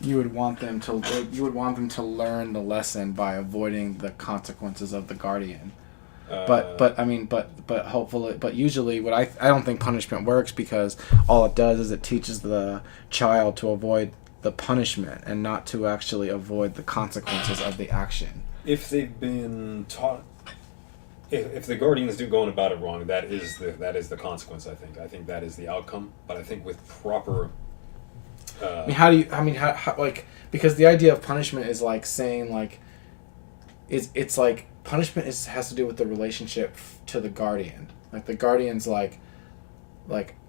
You would want them to learn the lesson by avoiding the consequences of the guardian. But hopefully, but usually I don't think punishment works, because all it does is it teaches the child to avoid the punishment and not to actually avoid the consequences of the action. If they've been taught, if the guardians do going about it wrong, that is the consequence. I think that is the outcome. But I think with proper, because the idea of punishment is like saying like, it's like. Punishment has to do with the relationship to the guardian. Like the guardian's like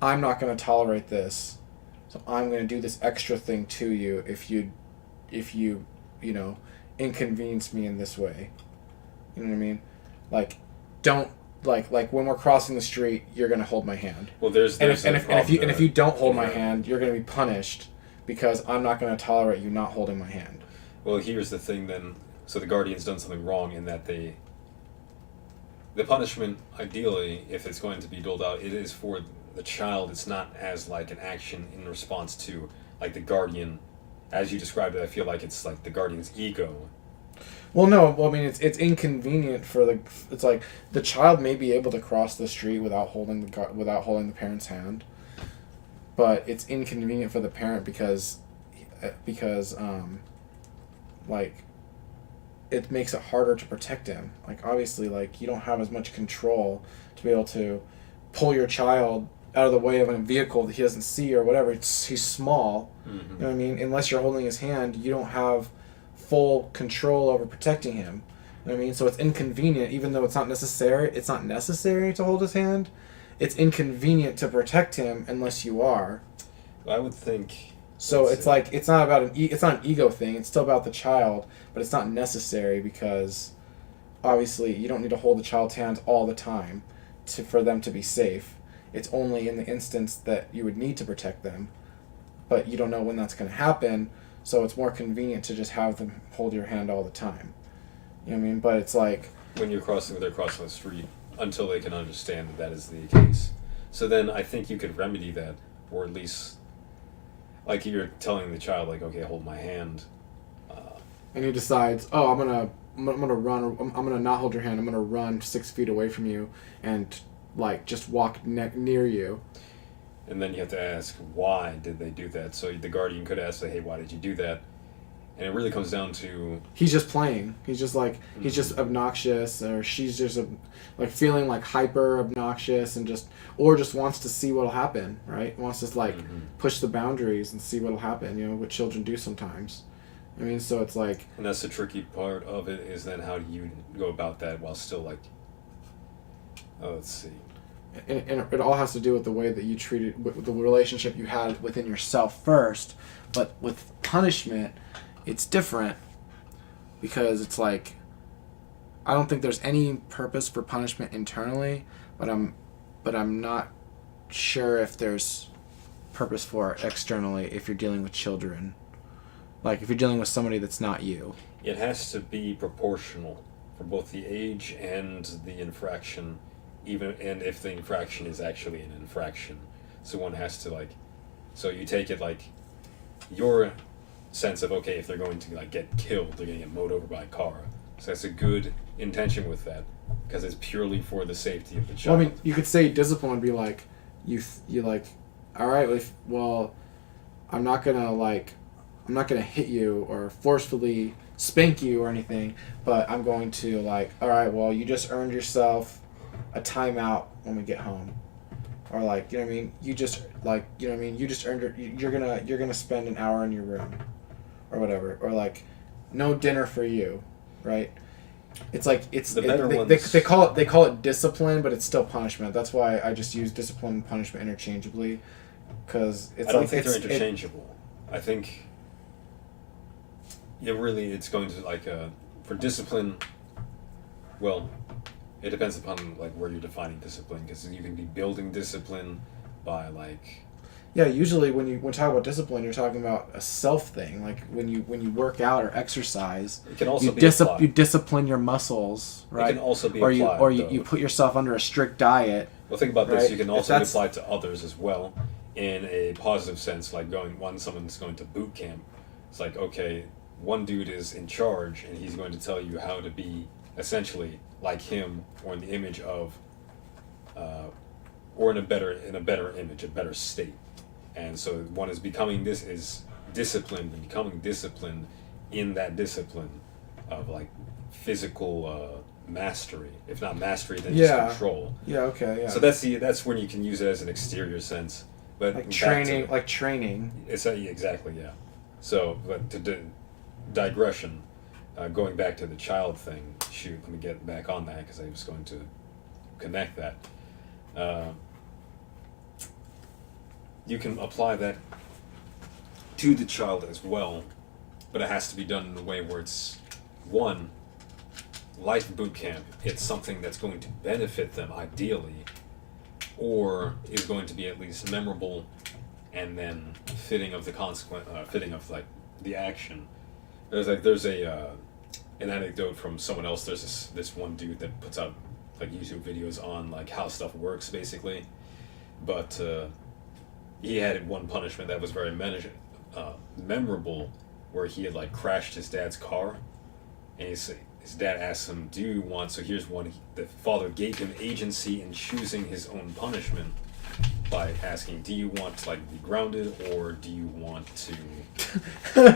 I'm not going to tolerate this, so I'm going to do this extra thing to you if you inconvenience me in this way. You know what I mean? Like don't like when we're crossing the street, you're going to hold my hand. Well, if you don't hold my hand, you're going to be punished, because I'm not going to tolerate you not holding my hand. Well, here's the thing then. So the guardian's done something wrong in that the punishment, ideally, if it's going to be doled out, it is for the child. It's not as like an action in response to like the guardian, as you described it. I feel like it's like the guardian's ego. Well, no. Well, I mean, it's inconvenient for it's like the child may be able to cross the street without holding the parent's hand, but it's inconvenient for the parent because like. It makes it harder to protect him. Like obviously, like you don't have as much control to be able to pull your child out of the way of a vehicle that he doesn't see or whatever. He's small. Mm-hmm. You know what I mean? Unless you're holding his hand, you don't have full control over protecting him. You know what I mean? So it's inconvenient, even though it's not necessary. It's not necessary to hold his hand. It's inconvenient to protect him unless you are. I would think. So it's like it's not an ego thing. It's still about the child, but it's not necessary, because obviously you don't need to hold the child's hands all the time for them to be safe. It's only in the instance that you would need to protect them, but you don't know when that's going to happen, so it's more convenient to just have them hold your hand all the time. You know what I mean? But it's like when they're crossing the street, until they can understand that is the case. So then I think you could remedy that or at least, like you're telling the child, like, okay, hold my hand. And he decides, oh, I'm gonna run. I'm gonna not hold your hand. I'm gonna run 6 feet away from you, and like just walk near you. And then you have to ask, why did they do that? So the guardian could ask, hey, why did you do that? And it really comes down to... He's just playing. He's just like, he's just obnoxious, or she's just like feeling like hyper obnoxious, and just wants to see what'll happen, right? Wants to like push the boundaries and see what'll happen, you know, what children do sometimes. I mean, so it's like... And that's the tricky part of it, is then how do you go about that while still like... Oh, let's see. And it all has to do with the way that you treated, with the relationship you had within yourself first. But with punishment, it's different, because it's like, I don't think there's any purpose for punishment internally, but I'm not sure if there's purpose for it externally if you're dealing with children. Like, if you're dealing with somebody that's not you. It has to be proportional for both the age and the infraction, even and if the infraction is actually an infraction. So one has to like, so you take it like your sense of, okay, if they're going to like get killed, they're going to get mowed over by a car. So that's a good intention with that, because it's purely for the safety of the child. Well, I mean, you could say discipline would be like, you like, all right, well, I'm not gonna hit you or forcefully spank you or anything, but I'm going to like, all right, well, you just earned yourself a timeout when we get home, or like, you know what I mean, you just like, you know what I mean, you just earned it. You're gonna spend an hour in your room, or whatever, or like, no dinner for you, right? It's like they call it discipline, but it's still punishment. That's why I just use discipline and punishment interchangeably, because it's I don't think they're interchangeable. I think it's going to like for discipline. Well, it depends upon like where you're defining discipline, because you can be building discipline by like. Yeah, usually when you talk about discipline, you're talking about a self thing. Like when you work out or exercise, it can also be applied. You discipline your muscles, right? It can also be applied. You put yourself under a strict diet. Well, think about this. Right? You can also be applied to others as well, in a positive sense. Like someone's going to boot camp. It's like, okay, one dude is in charge, and he's going to tell you how to be essentially like him, or in the image of, or in a better image, a better state. And so one is disciplined and becoming disciplined in that discipline of like physical mastery. If not mastery, then just control. Yeah. Okay. Yeah. So that's when you can use it as an exterior sense, but like training. It's exactly, yeah. So, but to digression, going back to the child thing. Shoot, let me get back on that, because I was going to connect that. You can apply that to the child as well, but it has to be done in a way where it's, one, life boot camp, it's something that's going to benefit them ideally, or is going to be at least memorable, and then fitting of the consequence, fitting of like the action. There's an anecdote from someone else. There's this one dude that puts out like YouTube videos on like how stuff works basically, but he had one punishment that was very memorable, where he had like crashed his dad's car, and his dad asked him, "Do you want?" So here's one. The father gave him agency in choosing his own punishment by asking, "Do you want to like be grounded, or do you want to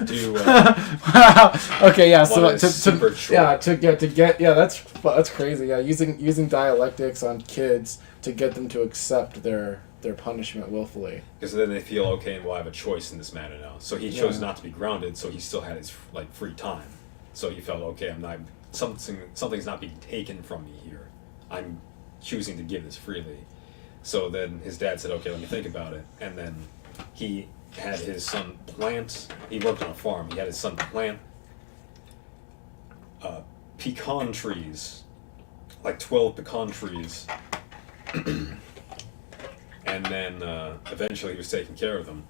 do?" Wow. Okay. Yeah. So to get that's crazy. Yeah. Using dialectics on kids to get them to accept their punishment willfully. Because then they feel, okay, well, I have a choice in this matter now. So he chose not to be grounded, so he still had his like free time. So he felt, okay, I'm not something's not being taken from me here. I'm choosing to give this freely. So then his dad said, okay, let me think about it. And then he had his son plant. He worked on a farm. He had his son plant pecan trees, like 12 pecan trees. And then eventually he was taking care of them.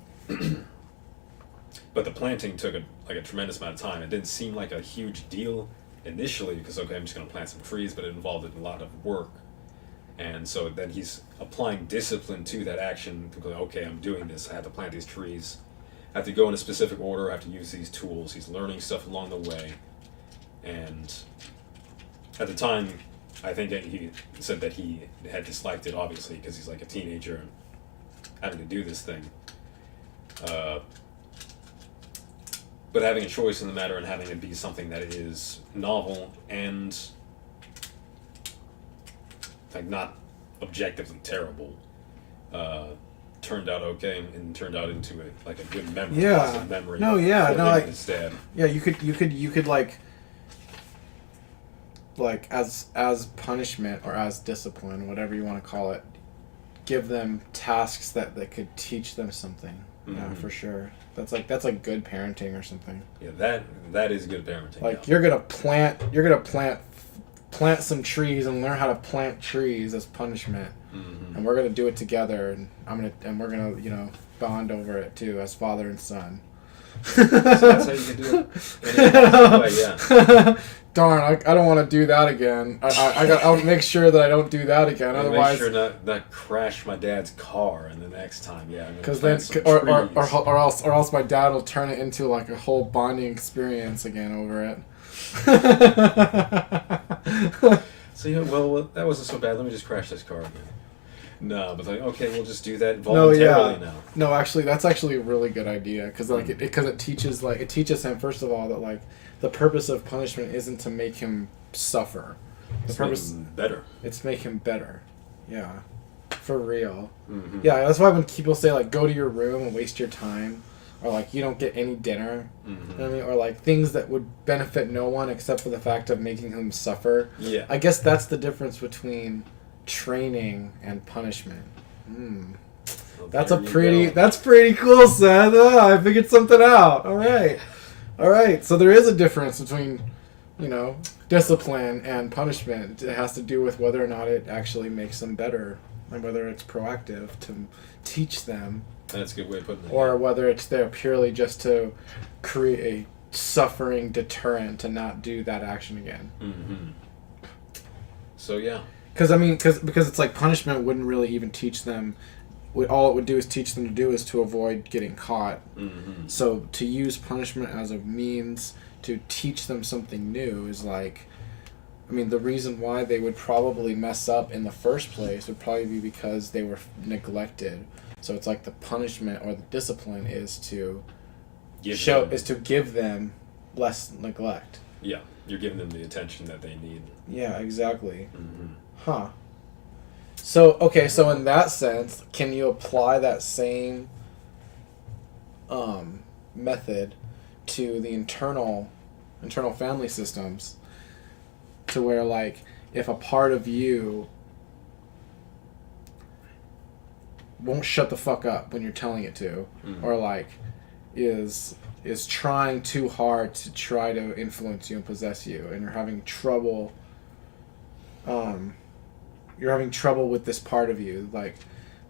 But the planting took a tremendous amount of time. It didn't seem like a huge deal initially, because, okay, I'm just going to plant some trees, but it involved a lot of work. And so then he's applying discipline to that action. To go, okay, I'm doing this. I have to plant these trees. I have to go in a specific order. I have to use these tools. He's learning stuff along the way. And at the time, I think that he said that he had disliked it, obviously, because he's like a teenager and having to do this thing. But having a choice in the matter and having it be something that is novel and like not objectively terrible, turned out okay and turned out into a good memory, positive memory. No, yeah, no, like his dad. Yeah, you could like as punishment or as discipline, whatever you want to call it, give them tasks that could teach them something. Mm-hmm. Yeah, for sure. That's like good parenting or something. Yeah, that is good parenting. Like you're gonna plant some trees and learn how to plant trees as punishment, and we're gonna do it together, and we're gonna bond over it too as father and son. So that's how you can do it. Yeah. Darn, I don't want to do that again. I'll make sure that I don't do that again. Otherwise, make sure not crash my dad's car, and the next time, because then or else my dad will turn it into like a whole bonding experience again over it. So well, that wasn't so bad. Let me just crash this car again. No, but like, okay, we'll just do that voluntarily now. No, actually, that's actually a really good idea because it teaches him, first of all, that like the purpose of punishment isn't to make him suffer. The purpose better. It's to make him better. Yeah, for real. Mm-hmm. Yeah, that's why when people say like go to your room and waste your time, or like you don't get any dinner, you know what I mean, or like things that would benefit no one except for the fact of making him suffer. Yeah, I guess that's the difference between training and punishment. Well, that's pretty cool, Seth. I figured something out. All right. So there is a difference between, discipline and punishment. It has to do with whether or not it actually makes them better, and whether it's proactive to teach them. That's a good way of putting it. Or whether it's there purely just to create a suffering deterrent to not do that action again. Mm-hmm. So yeah. Because it's like punishment wouldn't really even teach them. All it would do is teach them to do is to avoid getting caught. Mm-hmm. So to use punishment as a means to teach them something new is like, the reason why they would probably mess up in the first place would probably be because they were neglected. So it's like the punishment or the discipline is to give them less neglect. Yeah, you're giving them the attention that they need. Yeah, exactly. Mm-hmm. Huh. So in that sense, can you apply that same method to the internal family systems, to where like if a part of you won't shut the fuck up when you're telling it to, or like is trying too hard to try to influence you and possess you, and you're having trouble with this part of you,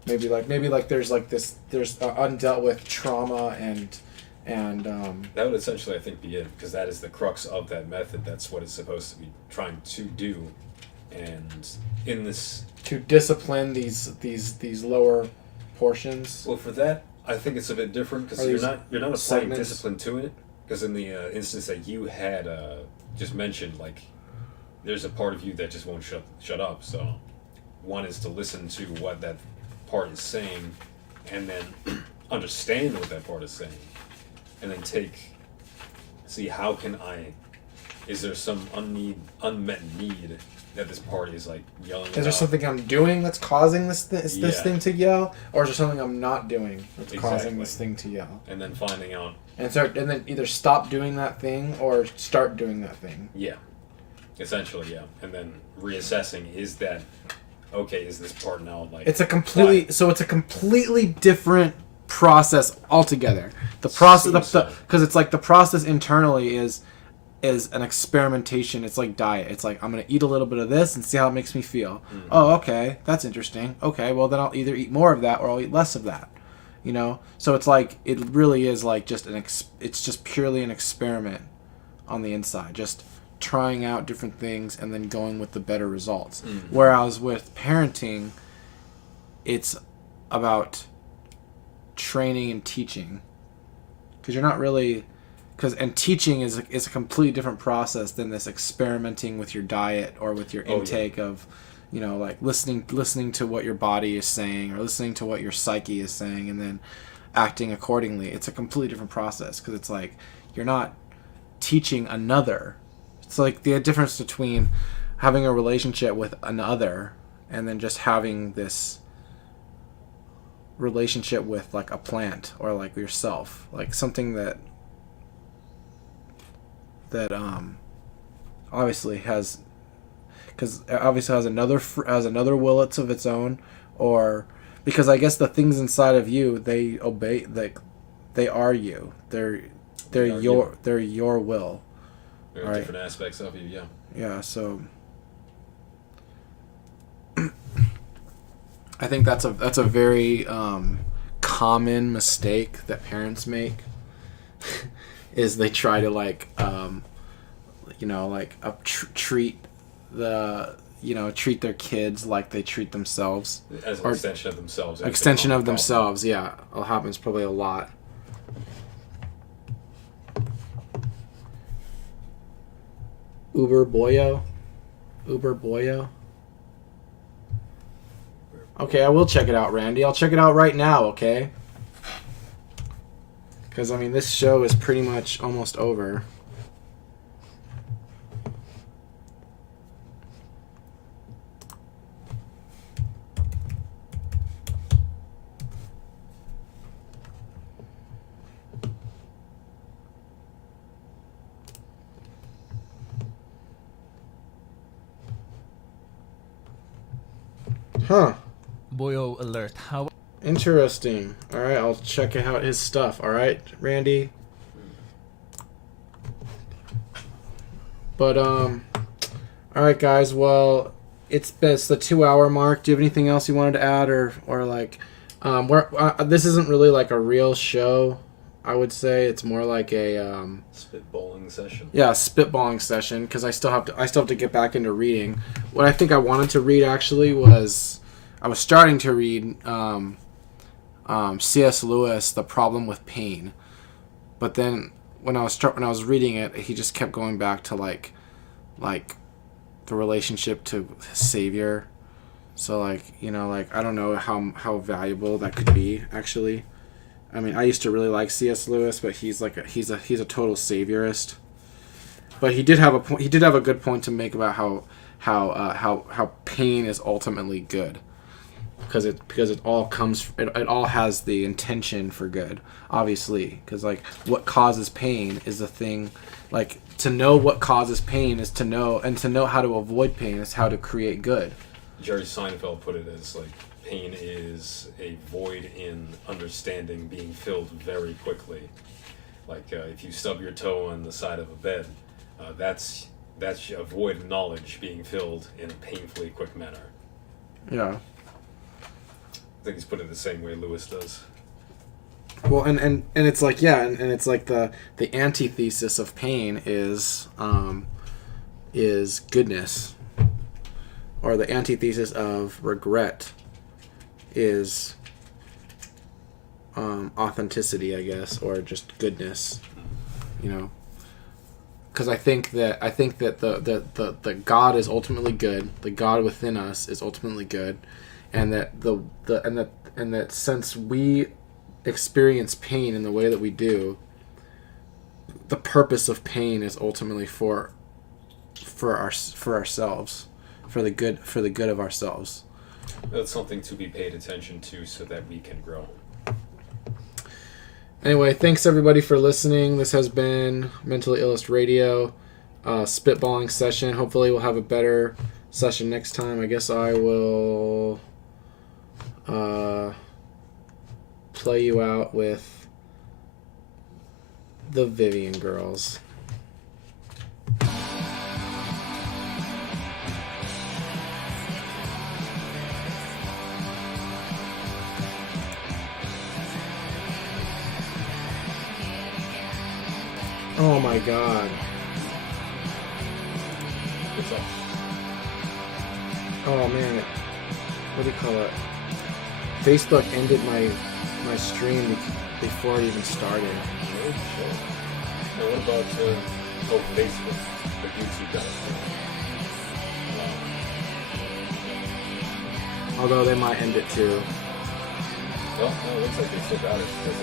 maybe there's undealt with trauma and that would essentially, I think, be it, because that is the crux of that method. That's what it's supposed to be trying to do, and in this to discipline these lower portions. Well, for that, I think it's a bit different because you're not applying segments? Discipline to it. Because in the instance that you had just mentioned, like there's a part of you that just won't shut up. So one is to listen to what that part is saying, and then understand what that part is saying, and then see how can is there some unmet need that this party is like yelling about? Is there something I'm doing that's causing this thing to yell, or is there something I'm not doing that's causing this thing to yell? And then finding out, and then either stop doing that thing or start doing that thing. Yeah, essentially, yeah, and then reassessing, is that okay? Is this part now like it's a completely different process altogether. The process, because it's like the process internally is an experimentation. It's like diet. It's like I'm gonna eat a little bit of this and see how it makes me feel. Mm-hmm. Oh, okay, that's interesting. Okay, well then I'll either eat more of that or I'll eat less of that. So it's like it really is like it's just purely an experiment on the inside. Just trying out different things and then going with the better results. Mm-hmm. Whereas with parenting, it's about training and teaching, because you're not really, and teaching is a completely different process than this experimenting with your diet or with your intake of, you know, like listening to what your body is saying or listening to what your psyche is saying and then acting accordingly. It's a completely different process, because it's like you're not teaching another. It's like the difference between having a relationship with another and then just having this relationship with like a plant or like yourself, like something that obviously has another will of its own, or because I guess the things inside of you, they obey, like they are you. They're your will. There are different aspects of you, Yeah, so I think that's a very common mistake that parents make is they try to like treat their kids like they treat themselves as an extension of themselves. Extension of themselves, yeah. It happens probably a lot. Uber Boyo. Okay, I will check it out, Randy. I'll check it out right now, okay? Because, I mean, this show is pretty much almost over. Huh. Boyo alert. How? Interesting. All right, I'll check out his stuff. All right, Randy. But all right, guys. Well, it's the 2-hour mark. Do you have anything else you wanted to add, or like, this isn't really like a real show. I would say it's more like a spitballing session. Yeah, spitballing session, because I still have to get back into reading. What I think I wanted to read actually was I was starting to read C.S. Lewis, The Problem with Pain, but then when I was reading it, he just kept going back to like the relationship to his Savior. So like, you know, like I don't know how valuable that could be actually. I mean, I used to really like C.S. Lewis, but he's a total saviorist. But he did have a good point to make about how pain is ultimately good, because it all has the intention for good, obviously. Because like what causes pain is the thing. Like to know what causes pain is to know, and to know how to avoid pain is how to create good. Jerry Seinfeld put it as like, pain is a void in understanding being filled very quickly. Like if you stub your toe on the side of a bed, that's a void of knowledge being filled in a painfully quick manner. Yeah. I think he's put it the same way Lewis does. Well, and it's like, yeah, and it's like the antithesis of pain is goodness, or the antithesis of regret is authenticity, I guess, or just goodness, you know. Because I think that the God is ultimately good. The God within us is ultimately good, and that since we experience pain in the way that we do, the purpose of pain is ultimately for ourselves, for the good of ourselves. That's something to be paid attention to so that we can grow. Anyway, thanks everybody for listening. This has been Mentally Illest Radio, spitballing session. Hopefully we'll have a better session next time. I guess I will play you out with the Vivian Girls. Oh my God. What's up? Oh man, what do you call it? Facebook ended my stream before it even started. Oh, shit. Now what about, Facebook? But YouTube does. Although they might end it too. Well, no, it looks like they still got it because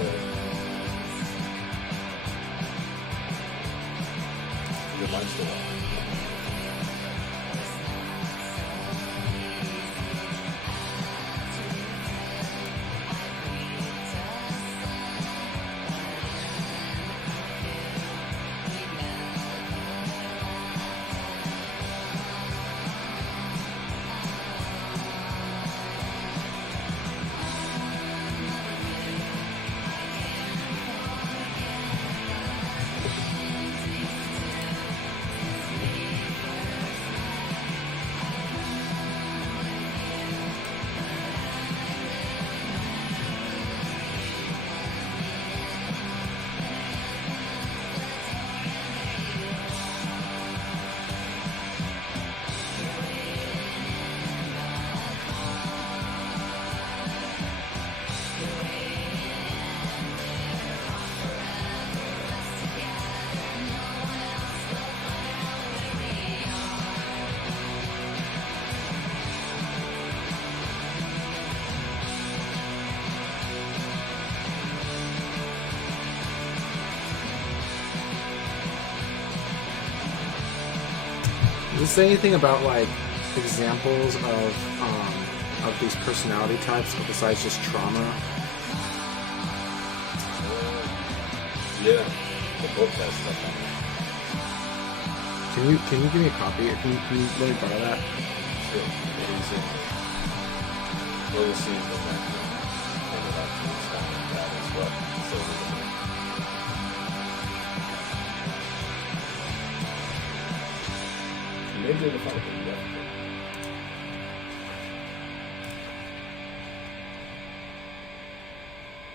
your mic's still on. Does it say anything about like examples of these personality types besides just trauma? Yeah, the book has stuff on it. Can you give me a copy? Or can you let me borrow that? Sure, it is in there. Well, you'll see it go back to it up to stuff like that as well. So you may be able to find it, yeah.